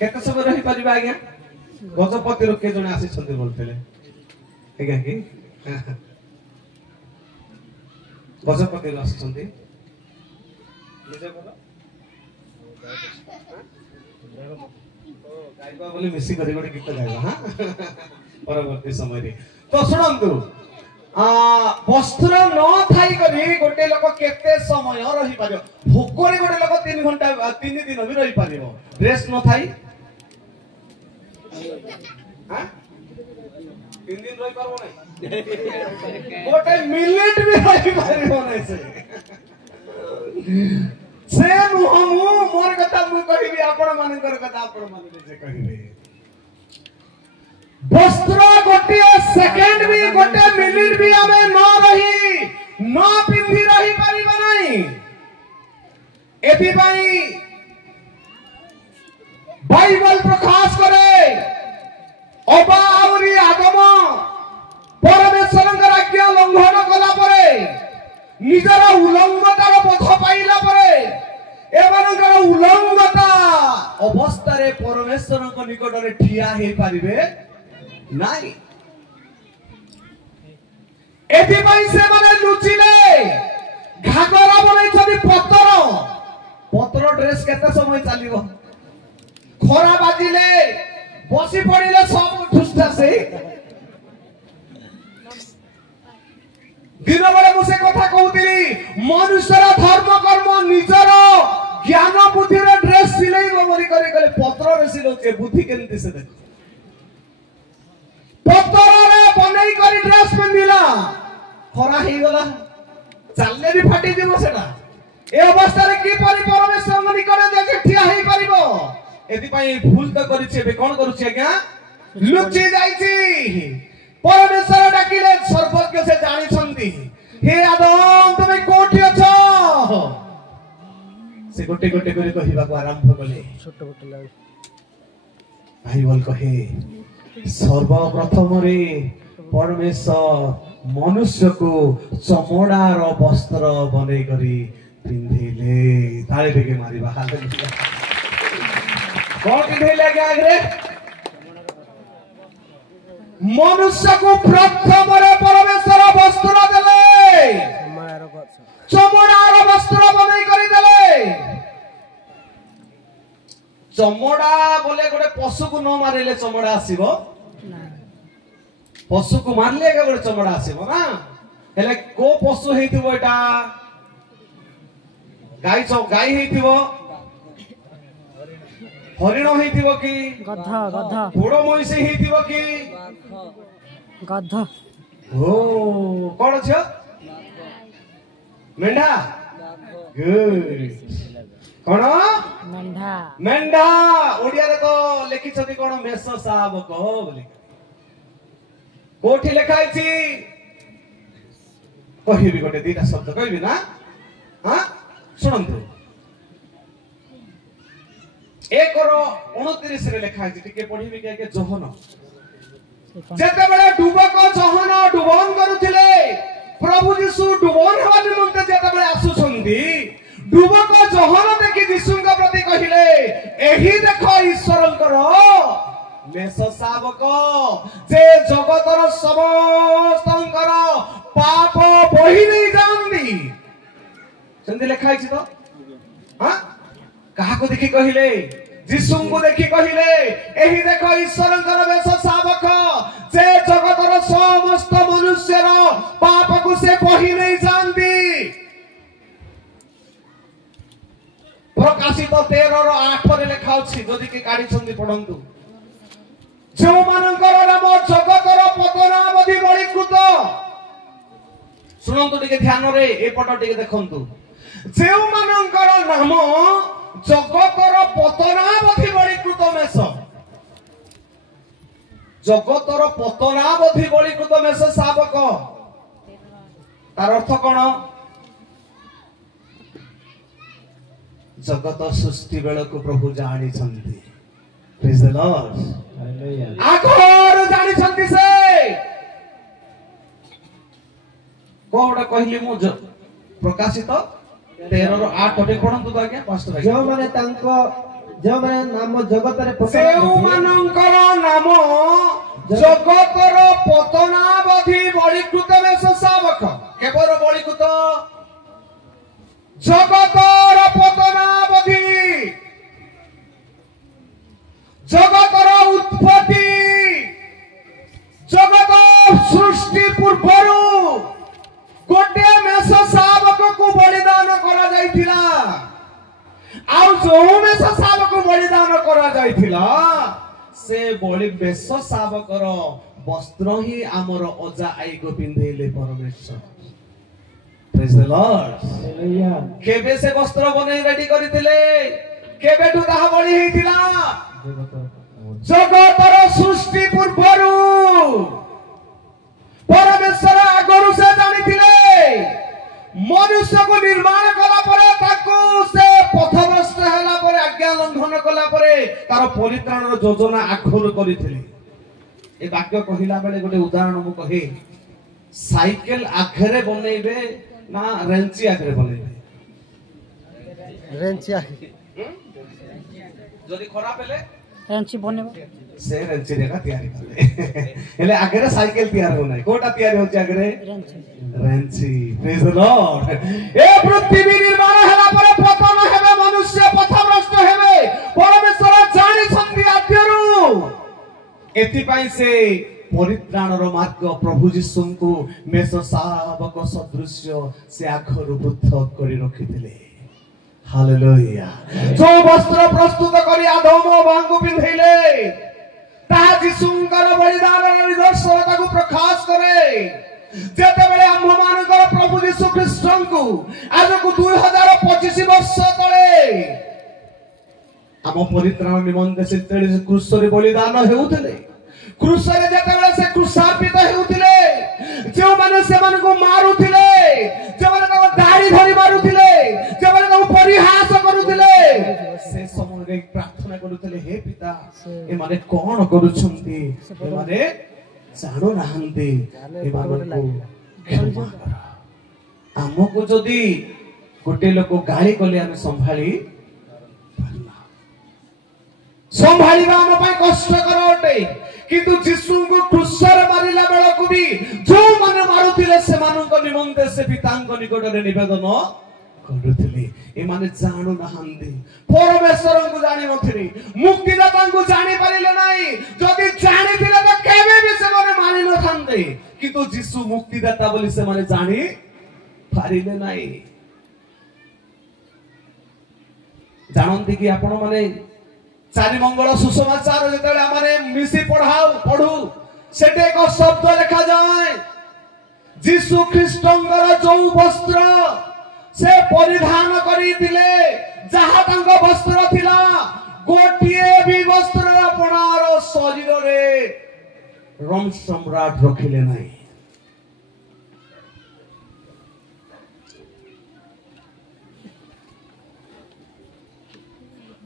କେତେ ସମୟ ରହିପାରିବା ଆଜ୍ଞା? ଗଜପତିରୁ କିଏ ଜଣେ ଆସିଛନ୍ତି ବୋଲୁଥିଲେ ଆଜ୍ଞା କି? ଗଜପତିରୁ ଆସିଛନ୍ତି। ଗାଇବା ବୋଲି ମିଶି କରି ଗୋଟେ ଗୀତ ଗାଇବା ପରବର୍ତ୍ତୀ ସମୟରେ। ତ ଶୁଣନ୍ତୁ, ବସ୍ତ୍ର ନ ଥାଇ କରି ଗୋଟେ ଲୋକ କେତେ ସମୟ ରହିପାରିବ? ଭୋକରେ ଗୋଟେ ଲୋକ 3 ଘଣ୍ଟା 3 ଦିନ ବି ରହିପାରିବ। ଡ୍ରେସ ନ ଥାଇ 3 ଦିନ ରହିପାରିବ ନାହିଁ, ଗୋଟେ ମିନିଟ ବି ରହିପାରିବ ନାହିଁ। ସେ ନୁହଁ, ମୁଁ ମୋର କଥା ମୁଁ କହିବି, ଆପଣ ମାନଙ୍କର କଥା ଆପଣ ମାନେ ନିଜେ କହିବେ। ବସ୍ତ୍ର ଗୋଟିଏ ସେକେଣ୍ଡ ବି, ଗୋଟେ ମିନିଟ ବି ଆମେ ନ ରହି ନ ପିନ୍ଧି ରହିପାରିବା ନାହିଁ। ଏଥିପାଇଁ ବାଇବଲ ପ୍ରକାଶ କରେ, ଅବା ଆହୁରି ଆଦମ ପରମେଶ୍ୱରଙ୍କର ଆଜ୍ଞା ଲଙ୍ଘନ କଲା ପରେ, ନିଜର ଉଲଙ୍ଗତାର ବୋଧ ପାଇଲା ପରେ, ଏମାନଙ୍କର ଉଲଙ୍ଗତା ଅବସ୍ଥାରେ ପରମେଶ୍ୱରଙ୍କ ନିକଟରେ ଠିଆ ହେଇପାରିବେ ନାହିଁ। ଏଥିପାଇଁ ସେମାନେ ଲୁଚିଲେ। ଘାଗରା ବନେଇଛନ୍ତି ପତ୍ର। ପତ୍ର ଡ୍ରେସ କେତେ ସମୟ ଚାଲିବ? ଖରା ବାଜିଲେ ବସି ପଡ଼ିଲେ ସବୁ ଠୁସଠାସ। ଦିନ ବେଳେ ମୁଁ ସେ କଥା କହୁଥିଲି, ମନୁଷ୍ୟର ଧର୍ମ କର୍ମ ନିଜର ଜ୍ଞାନ ବୁଦ୍ଧିରେ ଡ୍ରେସ ସିଲେଇବ ବୋଲି କରି କଲେ ପତ୍ରରେ ସିଲଉଛେ, ବୁଦ୍ଧି କେମିତି ସେ ଦେଖ। ପତ୍ରରେ ବନେଇ କରି ଡ୍ରେସ ପିନ୍ଧିଲା, ଖରା ହେଇଗଲା, ଚାଲିଲେ ବି ଫାଟିଯିବ ସେଟା। ଏ ଅବସ୍ଥାରେ କିପରି ପରମେଶ୍ୱରଙ୍କ ନିକଟରେ ଠିଆ ହେଇପାରିବ? ଏଥିପାଇଁ ଭୁଲ ତ କରିଛି। ଏବେ କଣ କରୁଛି ଆଜ୍ଞା? ଲୁଚି ଯାଇଛି। ପରମେଶ୍ୱର ଡାକିଲେ ସର୍ବଜ୍ଞ ସେ ଜାଣିଛନ୍ତି, ହେ ଆଦମ ତୁମେ କୋଉଠି ଅଛ? ସେ ଗୋଟେ ଗୋଟେ କରି କହିବାକୁ ଆରମ୍ଭ କଲେ। ବାଇବଲ କହେ, ସର୍ବପ୍ରଥମରେ ପରମେଶ୍ୱର ମନୁଷ୍ୟକୁ ଚମଡ଼ାର ବସ୍ତ୍ର ବନେଇ କରି ପିନ୍ଧିଲେ। ତାଳି ଟିକେ ମାରିବା। କଣ ପିନ୍ଧିଲେ ଆଜ୍ଞା? ଆଗରେ ମନୁଷ୍ୟକୁ ପ୍ରଥମରେ ପରମେଶ୍ୱର ବସ୍ତ୍ର ଦେଲେ, ଚମଡ଼ାର ବସ୍ତ୍ର ବନେଇ କରିଦେଲେ। ଚମଡ଼ା ବୋଲେ ଗୋଟେ ପଶୁକୁ ନ ମାରିଲେ ଚମଡ଼ା ଆସିବ? ପଶୁକୁ ମାରିଲେ ଗୋଟେ ଚମଡ଼ା ଆସିବ ନା? ହେଲେ କୋ ପଶୁ ହେଇଥିବ? ଏଟା ଗାଈ ହେଇଥିବ, हरिण हेतिबो कि गध गध घोड़ मइसे हेतिबो कि गध ओ कोन छ मेंढा गुड कोन मेंढा मेंढा ओडिया रे तो लिखि छथि कोन मेष शावक बोली कोठी लिखाई छी कहिबी गोटे दीटा शब्द कहबी ना हां सुनंतु 1:29 रे लिखा है टिके पढिबी के जोहन जेते बेले डुबक जोहन डुबन करूथिले प्रभु यीशु डुबन हवा निमंते जेते बेले आसुछंदी डुबक जोहन देखि यीशुଙ୍କ प्रति कहिले एही देखो ईश्वरଙ୍କର मेष शावक जे जगतर समस्तଙ୍କର पाप बही नहीं जानदी संदे लिखा है तो हां कहा को देखि कहिले यीशु को देखि कहिले एही देखो ईश्वरଙ୍କର मेष शावक जे जगतर समस्त मनुष्यर पाप को से बही नहीं जानदी प्रकाशित 13:8 रे लिखा अछि जदि के काढी छंदी पढंतु जो मानकर नाम जगतर पतनावधि बळीकृत सुनंतु टिके ध्यान रे ए पट टिके देखंतु जे मानकर नाम जगतर पतनावधि बळीकृत मेष जगतर पतनावधि बळीकृत मेष शावक तार अर्थ कोन जगत सृष्टि बेला को प्रभु जानी छंती प्रेज द लॉर्ड हालेलुया आखर जानी छंती से कोडा कहली मु प्रकाशित 13:8 रे पढंतु तो आज्ञा पास्टर जो माने तांको जो माने नाम जगतर सेउ मानकर नाम जगतर पतनावधि बळीकृत मेष शावक केवल बळीकृत जगतर पतनावधि जगतर उत्पत्ति जगत सृष्टि पूर्वरु गोटे मेष शावक को बलिदान करा जाइथिला आउ जो मेष शावक बलिदान करा जाइथिला से बलि मेष शावकर वस्त्र ही आमर अजा आई को पिंधेले परमेश्वर प्रेज द लॉर्ड हालेलुया केबे से वस्त्र बनै रेडी करिथिले केबेठु ताहा बलि हेतिला जगतर सृष्टि पूर्वरु परमेश्वर आगरु से जानिथिले मनुष्य को निर्माण कला परे ताकू से पथभ्रष्ट होला परे आज्ञा लंघन कला परे तार परित्राण योजना आखर करिथिले ए वाक्य कहिला बेले गोटे उदाहरण मु कहे साइकिल आखरे बनेबे ना रेंची आखरे बनेबे रेंची जदी खराब हेले रेंची बनेबो से रेंची रे का तयारी करे हेले आगरे साइकिल तयार हो नाही कोटा तयारी होची आगरे रेंची प्रेज द लॉर्ड ए पृथ्वी निर्माण होला परे पतन हेबे मनुष्य पथभ्रष्ट हेबे परमेश्वर जानि छंदी आद्यरु एति पई से परित्राणर मार्ग प्रभु यीशु को मेष शावक सदृश्य से आखरु पृथक करी रखिथिले हालेलुया जो वस्त्र प्रस्तुत करी आदम बांगु पिंधैले ता यीशुंकर बलिदान निदर्शनता को प्रकाश करे जेते बेले हम मानकर प्रभु यीशु ख्रीष्टन को आज को 2025 वर्ष तळे हम परित्राण निमंते से क्रूस रे बलिदान हेउथिले क्रूस रे जेते बेले से क्रूसार्पित हेउथिले जो माने से मन को मारुथिले जो माने को दाढ़ी धरि मारुथिले जो माने को परिहास करूथिले से समय रे प्रार्थना करूथिले हे पिता ए माने कोन करूछंती ए माने जानो नाहंती ए माने को हमको जदी गोटे लोक गाली कले हम संभाली हम पाई कष्टकर अटे किंतु यीशु को क्रूस रे मारिला बेला को भी जो माने मारुथिले से मानक निमंते से पितांक निकट रे निवेदन करूथिले ए माने जानो नाहंती परमेश्वर को जानि नथिले मुक्तिदाता को जानि परिले नाही जदी जानि थिले तो केबे भी से माने मानि न थांते किंतु यीशु मुक्तिदाता बोली से माने जानि पारिले नाही जानंती कि आपण माने चारि मंगल सुसमाचार जेतेबेले आमाने मिसी पढ़ू सेटे एक शब्द लिखा जाए जीशु ख्रीष्टंकर जो वस्त्र से परिधान करी दिले जहा तांग वस्त्र थिला गोटिए भी वस्त्र अपनार शरीर रे रोम सम्राट रखिले नहीं।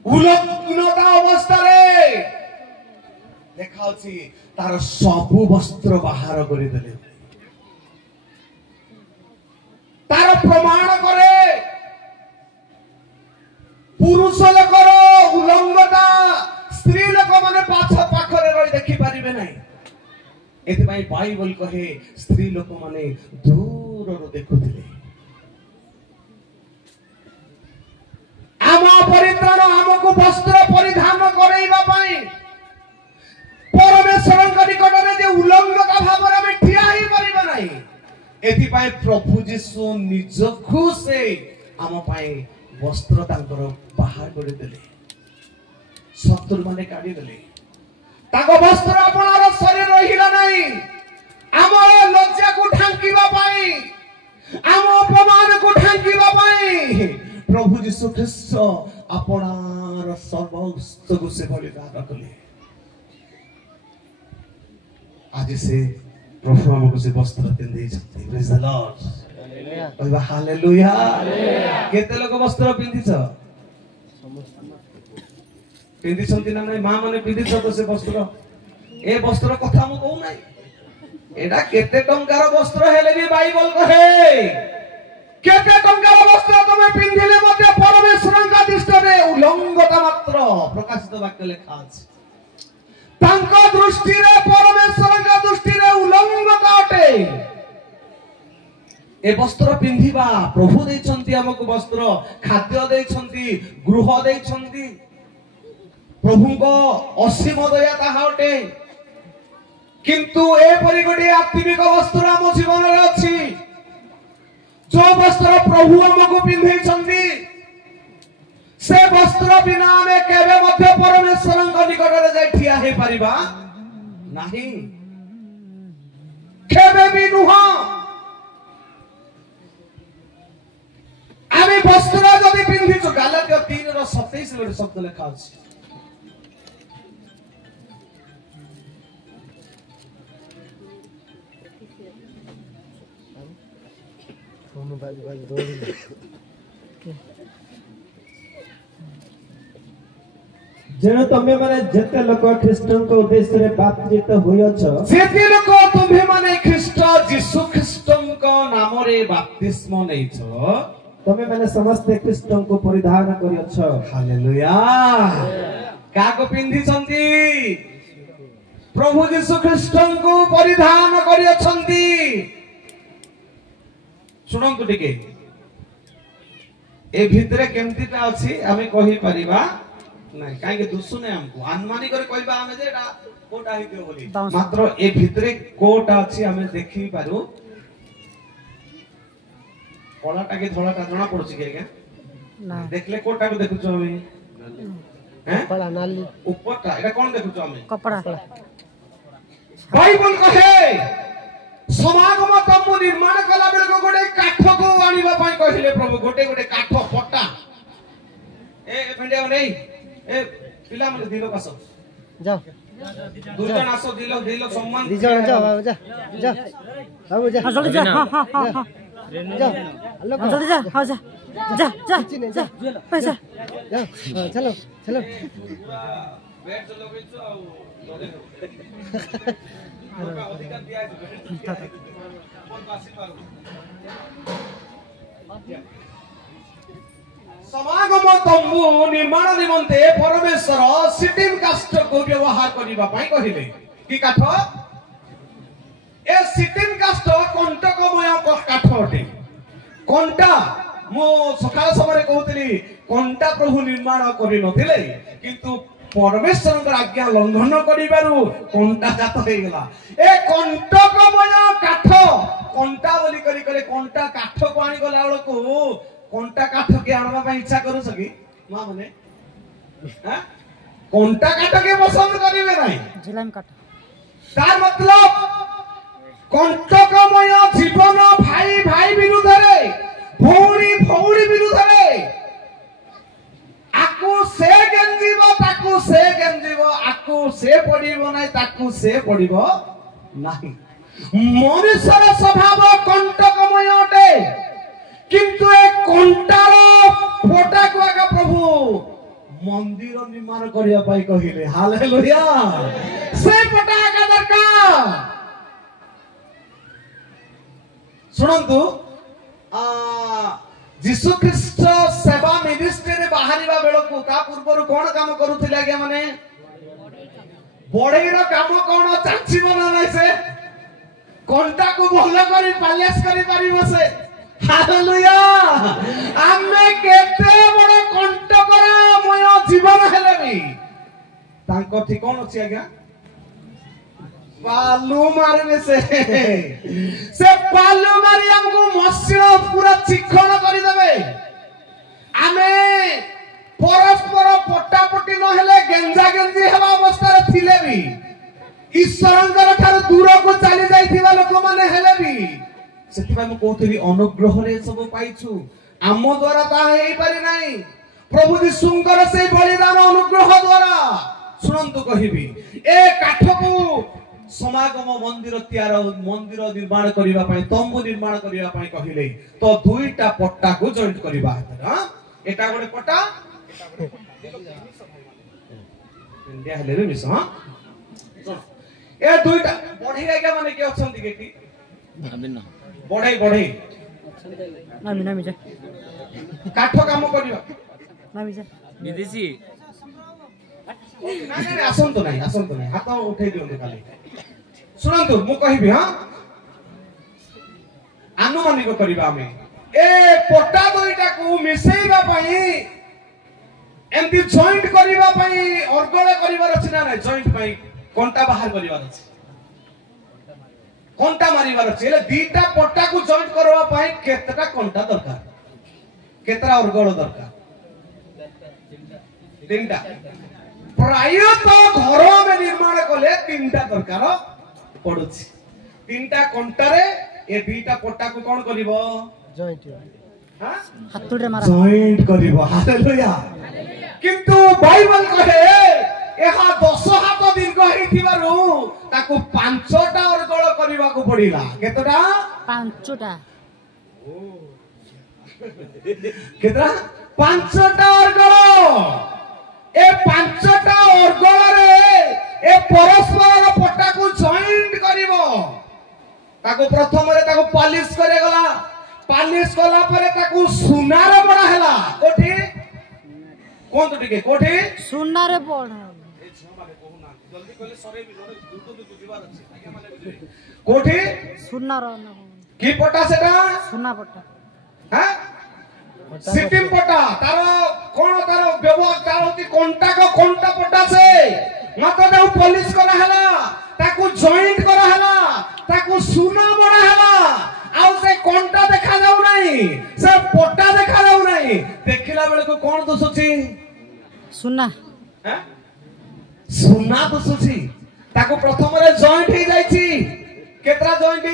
उलग्नता अवस्था रे देखा तार सबु वस्त्र बाहर करी देले तार प्रमाण करे पुरुष लोकर उलंगता स्त्री लोक माने पाखरे रही देखि पारिबे नहीं। एथिपाई बाइबल कहे स्त्री लोक माने दूर रो देखुथिले। आम परित्राण आमको वस्त्र परिधान करैबा पई परमेश्वर निकट रे जे उलंगता भाव रे हम ठिया ही परिबा नहीं। एथिपाई प्रभु यीशु निज खुसे आम पई वस्त्र तांकर बाहर कर देले शत्रु माने काढी देले ताको वस्त्र अपनार शरीर रहिला नहीं। आम लज्जा को ढांकीबा पई आम अपमान को ढांकीबा पई प्रभु यीशु ख्रीष्ट अपनार सर्वस्व को से बलिदान कले। आज से प्रभु हमको से वस्त्र पिंधे छथि। Praise the Lord. हालेलुया। केते लोक वस्त्र पिंधिछ पिंधिछंती ना नहीं मां माने पिंधिछ तो से वस्त्र ए वस्त्र कथा मु कहू नाही एडा केते टंकार वस्त्र हेले भी बाइबल कहे केते टंकार वस्त्र तमे पिंधिले मते परमेश्वर का दृष्टि रे उलंगता मात्र प्रकाशित वाक्य लिखा अछि। तांका दृष्टि रे परमेश्वर का दृष्टि रे उलंगता अटे। ए वस्त्र पिंधिबा प्रभु देइछंती हमको वस्त्र खाद्य देइछंती गृह देइछंती प्रभु को असीम दया ताहा अटे। किंतु ए परि गोटे आत्मिक वस्त्र हम जीवन रे अछि जो वस्त्र प्रभु हमको पिंधैछंती से वस्त्र बिना हमें केबे मध्य परमेश्वर निकट रे जाय ठिया हे परिबा नाही केबे भी नुहा। आमी वस्त्र जदि पिंधिछु गालात्य 3:27 रे शब्द लिखा अछि। जेनो तमे माने जेते लोक ख्रीष्टन को उद्देश्य रे बाप्तित होयछ जेते लोक तुमे माने ख्रीष्ट यीशु ख्रीष्टन को नाम रे बपतिस्म नेछ तमे माने समस्त ख्रीष्टन को परिधान करियछ। हालेलुया। काको पिंधिछंती प्रभु यीशु ख्रीष्टन को परिधान करियछंती। सुनंतु टिके ए भितरे केमतिटा अछि आमे कहि परिबा नहीं काहे के दुसुने हमको अनुमानी करे कहबा हमें जे एटा कोटा हिदियो बोली मात्र ए भितरे कोटा अछि हमें देखि पारू कोलाटा के धोलाटा जणा पड़छि के ना देखले कोटा को देखु छ हमें हैं कोला नाली ऊपरटा एटा कोन देखु छ हमें कपड़ा। बाइबल कहे समागम तम्बु निर्माण कला बेल को गोटे काठ को आनिबा पई कहिले प्रभु गोटे गोटे काठ पट्टा ए भेंडिया नहीं ए पिला मन दिलो कासो जाओ दुर्जन आसो दिलो सम्मान दिजो जाओ बाबू जा जा बाबू जा जल्दी जा हां हां हां जा हेलो जल्दी जा हां जा जा जा जा पैसा जा चलो चलो बैठ चलो बेचो लोगे अधिकार दिया है कोन कासी मारो समागम तंबु निर्माण निमंते परमेश्वर सिटिम काष्ठ को व्यवहार करिबा पई कहिले की काठ ए सिटिम काष्ठ कंटकमय काठ अटे। कंटा मो सकाळ समय कहउतली कंटा प्रभु निर्माण करि नथिले किंतु परमेश्वर आज्ञा लंघन करिबारु कंटा जात हे गेला। ए कंटकमय काठ कंटा बोली करी करे कंटा काठ को आनी गला बेलको कंटा काठ के आनबा पई इच्छा करू सकी मां माने हां कंटा काट के पसंद करेंगे नहीं झिलाम काट तार मतलब कंटकमय जीवन भाई भाई विरुद्ध रे भौणी भौणी विरुद्ध रे आकु से गेंजीबो ताकु से गेंजीबो आकु से पड़िबो नाही ताकु से पड़िबो नाही मनुष्यर स्वभाव कंटकमय अटे किंतु ए कंटार फोटा को आगा प्रभु मंदिर निर्माण करिया पाई कहिले हालेलुया से फोटा आगा दरकार सुनंतु जीशु ख्रीष्ट सेवा मिनिस्ट्री रे बाहरिबा बेलकु ता पूर्वरु कोन काम करूथिले आगे माने बढेईर काम कोन चाचिबो ना नै से कोनटा को भलो करी पालिश करी परिबो से हालेलुया आमे केते बड़ कंटकरामय जीवन हेलेबी तांको ठिकोन अछि आज्ञा पालू मारने से पालू मारी हमको मशीन पूरा चिखण कर देबे आमे परस्पर पट्टापट्टी न हेले गेंजा गेंजी हेबा अवस्था रे थिले भी ईश्वरंकर ठार दूर को चली जाइथिबा लोक माने हेले भी सेति मैं कहथि अनुग्रह रे सब पाइछु आम द्वारा ता हेई पारि नाही प्रभु यीशुंकर से बलिदान अनुग्रह द्वारा सुनंतु कहिबी ए काठ को समागम मंदिर तैयार मंदिर निर्माण करिबा पई तंबू निर्माण करिबा पई कहिले तो दुईटा पट्टा को जॉइंट करिबा हां एटा गोटे पट्टा इंडिया हेले रे मिस हां ए दुईटा बढ़ई आगे माने के अछंती केटी बढ़ई बढ़ई नामी नामी जा काठ काम करिबा नामी जा विदेशी नाही आसंतो नाही हाथ उठै दियंतु खाली सुनंतु मु कहिबी हां अनुमानिक करिबा हमें ए पट्टा दुईटा को मिसेइबा पई एमती जॉइंट करिबा पई अर्गळे करिबार अछि ना नै जॉइंट पई कोनटा बाहर करिबार अछि कोनटा मारिबार अछि एले दीटा पट्टा को जॉइंट करबा पई केतटा कोनटा दरकार केतरा अर्गळ दरकार तीनटा प्राय तो घर में निर्माण कले तीनटा दरकार पड़ुछि तीनटा कोनटारे ए दीटा पट्टा को कोन करिवो जॉइंट हां हातुडे मारा जॉइंट करिवो हालेलुया किंतु बाइबल कहे एहा 10 हाथ दीर्घ हेथिबारु ताकू 5टा अर्गळ करिवा को पड़िला केतटा 5टा केतरा 5टा अर्गळ ए 5टा अर्गळ रे ए परस्पर पट्टा को जॉइंट करिवो ताको प्रथम रे ताको पॉलिश करे गला पॉलिश कला परे ताको सुनार बडा हेला कोठी कोन तो टिके कोठी सुना रे बड़ ए छ माने कहू ना जल्दी कहले सरे भी लोने दूध बुझिबार अछि आगे माने बुझिबे कोठी सुना रो की पट्टा सेटा सुना पट्टा हां सिटिम पट्टा तारो कोन तारो व्यवहार तारो होती कोनटा पट्टा से मात्र ताऊ पॉलिश करा हला ताकू जॉइंट करा हला ताकू सुना बडा हला आउ से कोनटा देखा जाउ नाही से पट्टा देखा जाउ नाही देखिला बेले को कोन दोसुची सुना हैं सुना दोसुची ताकू प्रथम रे जॉइंट हे जाईची केतरा जॉइंट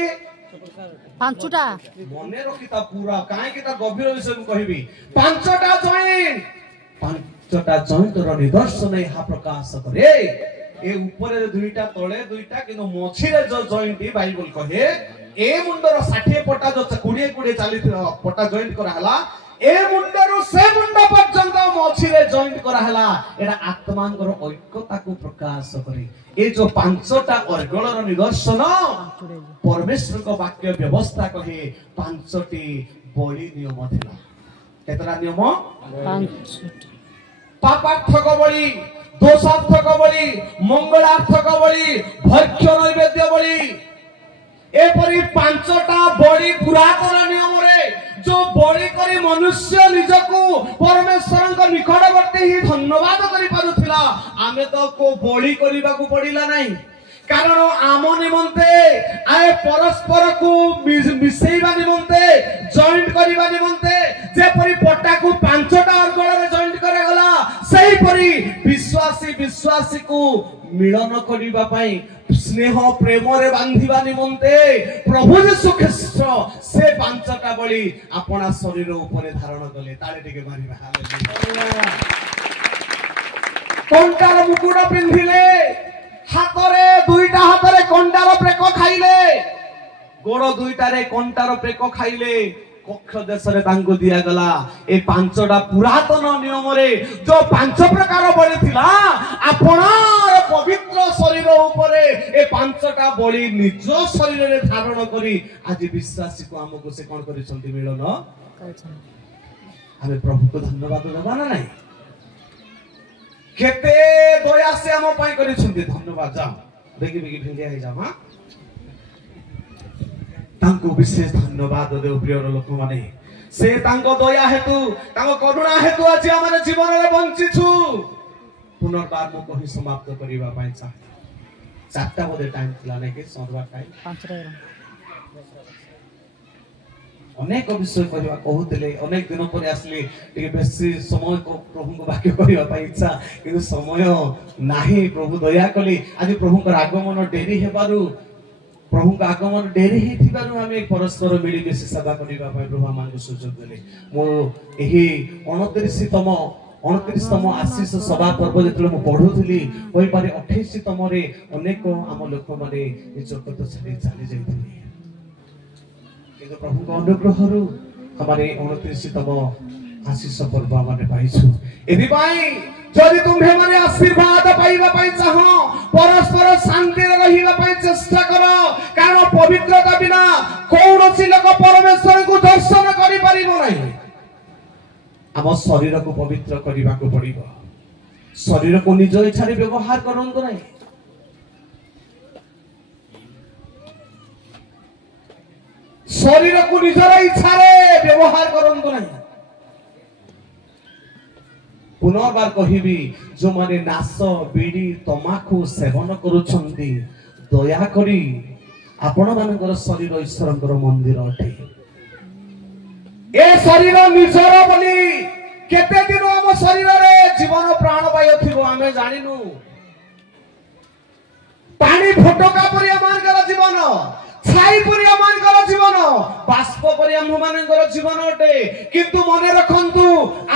5टा मने रखिता पूरा काहे कि ता गभीर विषय में कहिबी 5टा जॉइंट रो निदर्शन यहा प्रकाश करे ए ऊपर रे दुईटा तळे दुईटा किनो मछी रे जो जॉइंट बाइबल कहे ए मुंडर 60 पट्टा जो 20 40 पट्टा जॉइंट करा हला ए मुंडरो से मुंड पर्यंत मछी रे जॉइंट करा हला एडा आत्मांकर ऐक्यता को प्रकाश करे ए जो 5टा अर्गळर निदर्शन परमेश्वर को वाक्य व्यवस्था कहे 5टी बड़ी नियम थिला केतरा नियम 5टा पापार्थक बड़ी दोषार्थक बड़ी मंगलार्थक बड़ी भक्ष्य नैवेद्य बड़ी एपरी 5टा बड़ी पुरातन नियम रे जो बड़ी करी मनुष्य निजको परमेश्वर को निकटवर्ती ही धन्यवाद करि पारुथिला आमे तो को बड़ी करिबा को पड़िला नाही कारण आम निमंते आए परस्पर को मिसेइबा निमंते जॉइंट करिबा निमंते जे परी पट्टा को 5टा अर्गळ रे जॉइंट करे गला सेही परी विश्वासी विश्वासी को मिलन करिबा पई स्नेह प्रेम रे बांधिबा निमंते प्रभु यीशु ख्रीष्ट से पांचटा बळी अपना शरीर ऊपर धारण कले ताळे टिके मारिबा हालेलुया कंटार मुकुट पिंधिले हातरे दुईटा हातरे कंटार प्रेक खाइले गोड़ दुईटारे कंटार प्रेक खाइले कक्ष देश रे तांको दिया गला ए पांचटा पुरातन नियम रे जो पांच प्रकार बलि थिला आपणार पवित्र शरीर ऊपरे ए पांचटा बलि निज शरीर रे धारण करी आज विश्वासी को हमको से कोन करिसंती मिलन हमें प्रभु को धन्यवाद देबा ना नहीं केते दया से हम पई करिसंती धन्यवाद जा बेगी बेगी भिंडिया हे जा हां तांको विशेष धन्यवाद देव प्रिय लोक माने से तांको दया हेतु तांको करुणा हेतु आज हमर जीवन रे बंचिछु पुनर्बार मो कहि समाप्त करिबा पई चाहे चारटा बजे टाइम थिला नै के संध्या टाइम 5 अनेक विषय करिबा कहउतले अनेक दिन पर आसली टिके बेसी समय को प्रभु को वाक्य करिबा पई इच्छा किंतु समय नाही प्रभु दया कली आज प्रभु को आगमन डेरी हेबारु प्रभु का आगमन डेरी हेथिबारु हमें परस्पर मिली बेसी सेवा करिबा पई प्रभु हमको सुযোগ देले मो एही 29तम आशीष सभा पर्व जेतले मो पढुथली होई पारे 28तम रे अनेक आम लोक माने ए जगत छाडी चली जाइथिले किंतु प्रभु का अनुग्रहरु हमारे 29तम आशीष पर्व माने पाइछु एदि पाई जदि तुम्हे माने आशीर्वाद पाइबा पई चाहो परस्पर शांति रे रहिबा पई चेष्टा करो कारण पवित्रता बिना कोनोसी लोक परमेश्वर को दर्शन करि परिबो नाही हम शरीर को पवित्र करिबा को पड़िबो शरीर को निज इच्छा रे व्यवहार करंतो नाही शरीर को निजर इच्छा रे व्यवहार करंतो नाही पुनर्बार कहिबी जो माने नाश बीड़ी तमाखु सेवन करूछंती दया करी आपण मानकर शरीर ईश्वरकर मंदिर अटे ए शरीर निजर बोली केते दिन हम शरीर रे जीवन प्राण वायु थिबो हमें जानिनु पानी फटका परि आमानकर जीवन छाई परि आमानकर जीवन बाष्प परि आमानकर जीवन अटे किंतु मने रखंतु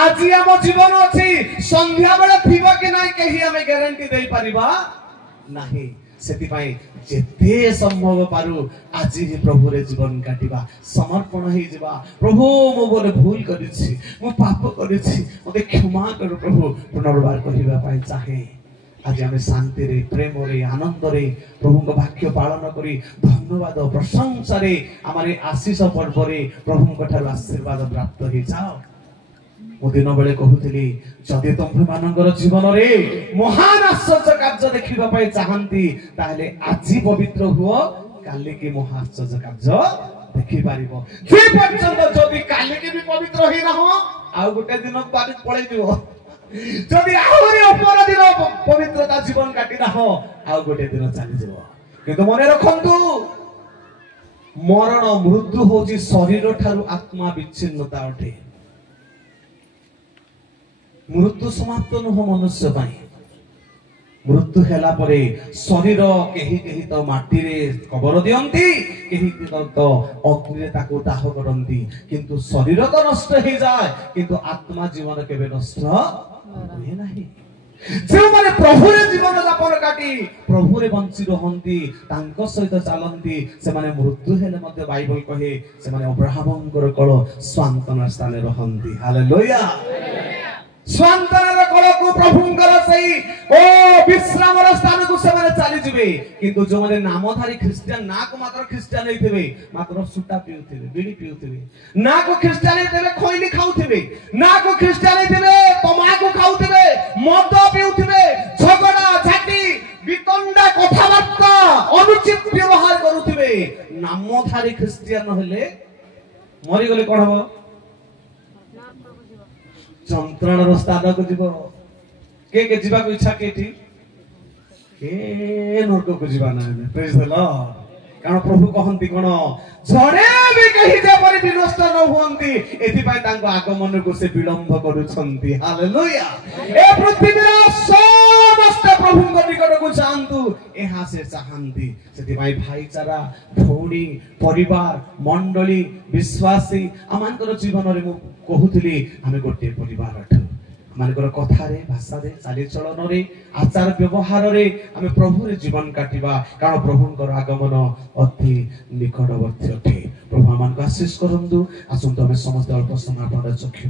आज हम जीवन अछि संध्या बेला थिबा कि नै केही हमें गारंटी देई परिबा नाही सेति पई जेते संभव पारु आज ही प्रभु रे जीवन काटिबा समर्पण हे जिबा प्रभु मो बोले भूल करिछि मो पाप करिछि मते क्षमा कर प्रभु पुनर्बार कहिबा पई चाहे आज हमें शांति रे प्रेम रे आनंद रे प्रभु को वाक्य पालन करी धन्यवाद प्रशंसा रे हमारे आशीष पर्व रे प्रभु को ठार आशीर्वाद प्राप्त हे जाओ मो दिन बेले कहूतली जदि तुम मानकर जीवन रे महान आश्चर्य कार्य देखिबा पई चाहंती ताले आजि पवित्र हुओ काली के महाआश्चर्य कार्य देखि पारिबो जे पर्यंत जदि काली के भी पवित्र हे न हो आ गोटे दिन बाद पळै दिबो जदि आहुरी अपर दिन पवित्रता जीवन काटी ना हो आ गोटे दिन चली जीवो किंतु मने रखंतु मरण मृत्यु होची शरीर ठारू आत्मा विच्छिन्नता अटे मृत्यु समाप्त न हो मनुष्य पई मृत्यु हेला परे शरीर केही केही तो माटी रे कबर दियंती केही तो अग्नि रे ताको दाह करंती किंतु शरीर तो नष्ट हे जाय किंतु आत्मा जीवन केबे नष्ट होय नाही जे माने प्रभु रे जीवन यापन काटी प्रभु रे बंची रहंती तांको सहित चालंती से माने मृत्यु हेले मध्ये बाइबल कहे से माने अब्राहमंकर कळ स्वांतन स्थाने रहंती हालेलुया स्वांतनर कळ को प्रभुंकर सही ओ विश्रामर स्थान को से माने चली जिवे किंतु जो माने नामधारी ख्रिस्टियन ना को मात्र ख्रिस्टियन हेथिबे मात्र सुटा पिउथिबे बीड़ी पिउथिबे ना को ख्रिस्टियन हेथिबे खोइली खाउथिबे ना को ख्रिस्टियन हेथिबे तमाकू खाउथिबे मद पिउथिबे झगड़ा झाटी वितंडा कथाबार्ता अनुचित व्यवहार करूथिबे नामधारी ख्रिस्टियन हेले मरि गले कोन हो जंत्रणर स्थान को जीव के जीवा को इच्छा केठी के नरक को जीवा ना प्रेज द लॉर्ड कारण प्रभु कहंती कोन जड़े भी कहि जे परि विनष्ट न होंती एथि पय तांको आगमन को से विलंब करूछंती हालेलुया ए पृथ्वीर सब प्रभुଙ୍କ ନିକଟକୁ ଯାଆନ୍ତୁ ଏହା ସେ ଚାହାନ୍ତି। ସେଥିପାଇଁ ଭାଇଚାରା ଭଉଣୀ ପରିବାର ମଣ୍ଡଳୀ ବିଶ୍ୱାସୀ ଆମଙ୍କର ଜୀବନରେ ମୁଁ କହୁଥିଲି ଆମେ ଗୋଟିଏ ପରିବାର ଅଟୁ। ଆମଙ୍କର କଥାରେ ଭାଷାରେ ଚାଲିଚଳନରେ ଆଚାର ବ୍ୟବହାରରେ ଆମେ ପ୍ରଭୁରେ ଜୀବନ କାଟିବା କାରଣ ପ୍ରଭୁଙ୍କର ଆଗମନ ଅତି ନିକଟବର୍ତ୍ତୀ ଅଟେ। ପ୍ରଭୁ ଆମମାନଙ୍କୁ ଆଶୀଷ କରନ୍ତୁ। ଆସନ୍ତୁ ଆମେ ସମସ୍ତେ ଅଳ୍ପ ସମୟ ପରେ ଚକ୍ଷୁ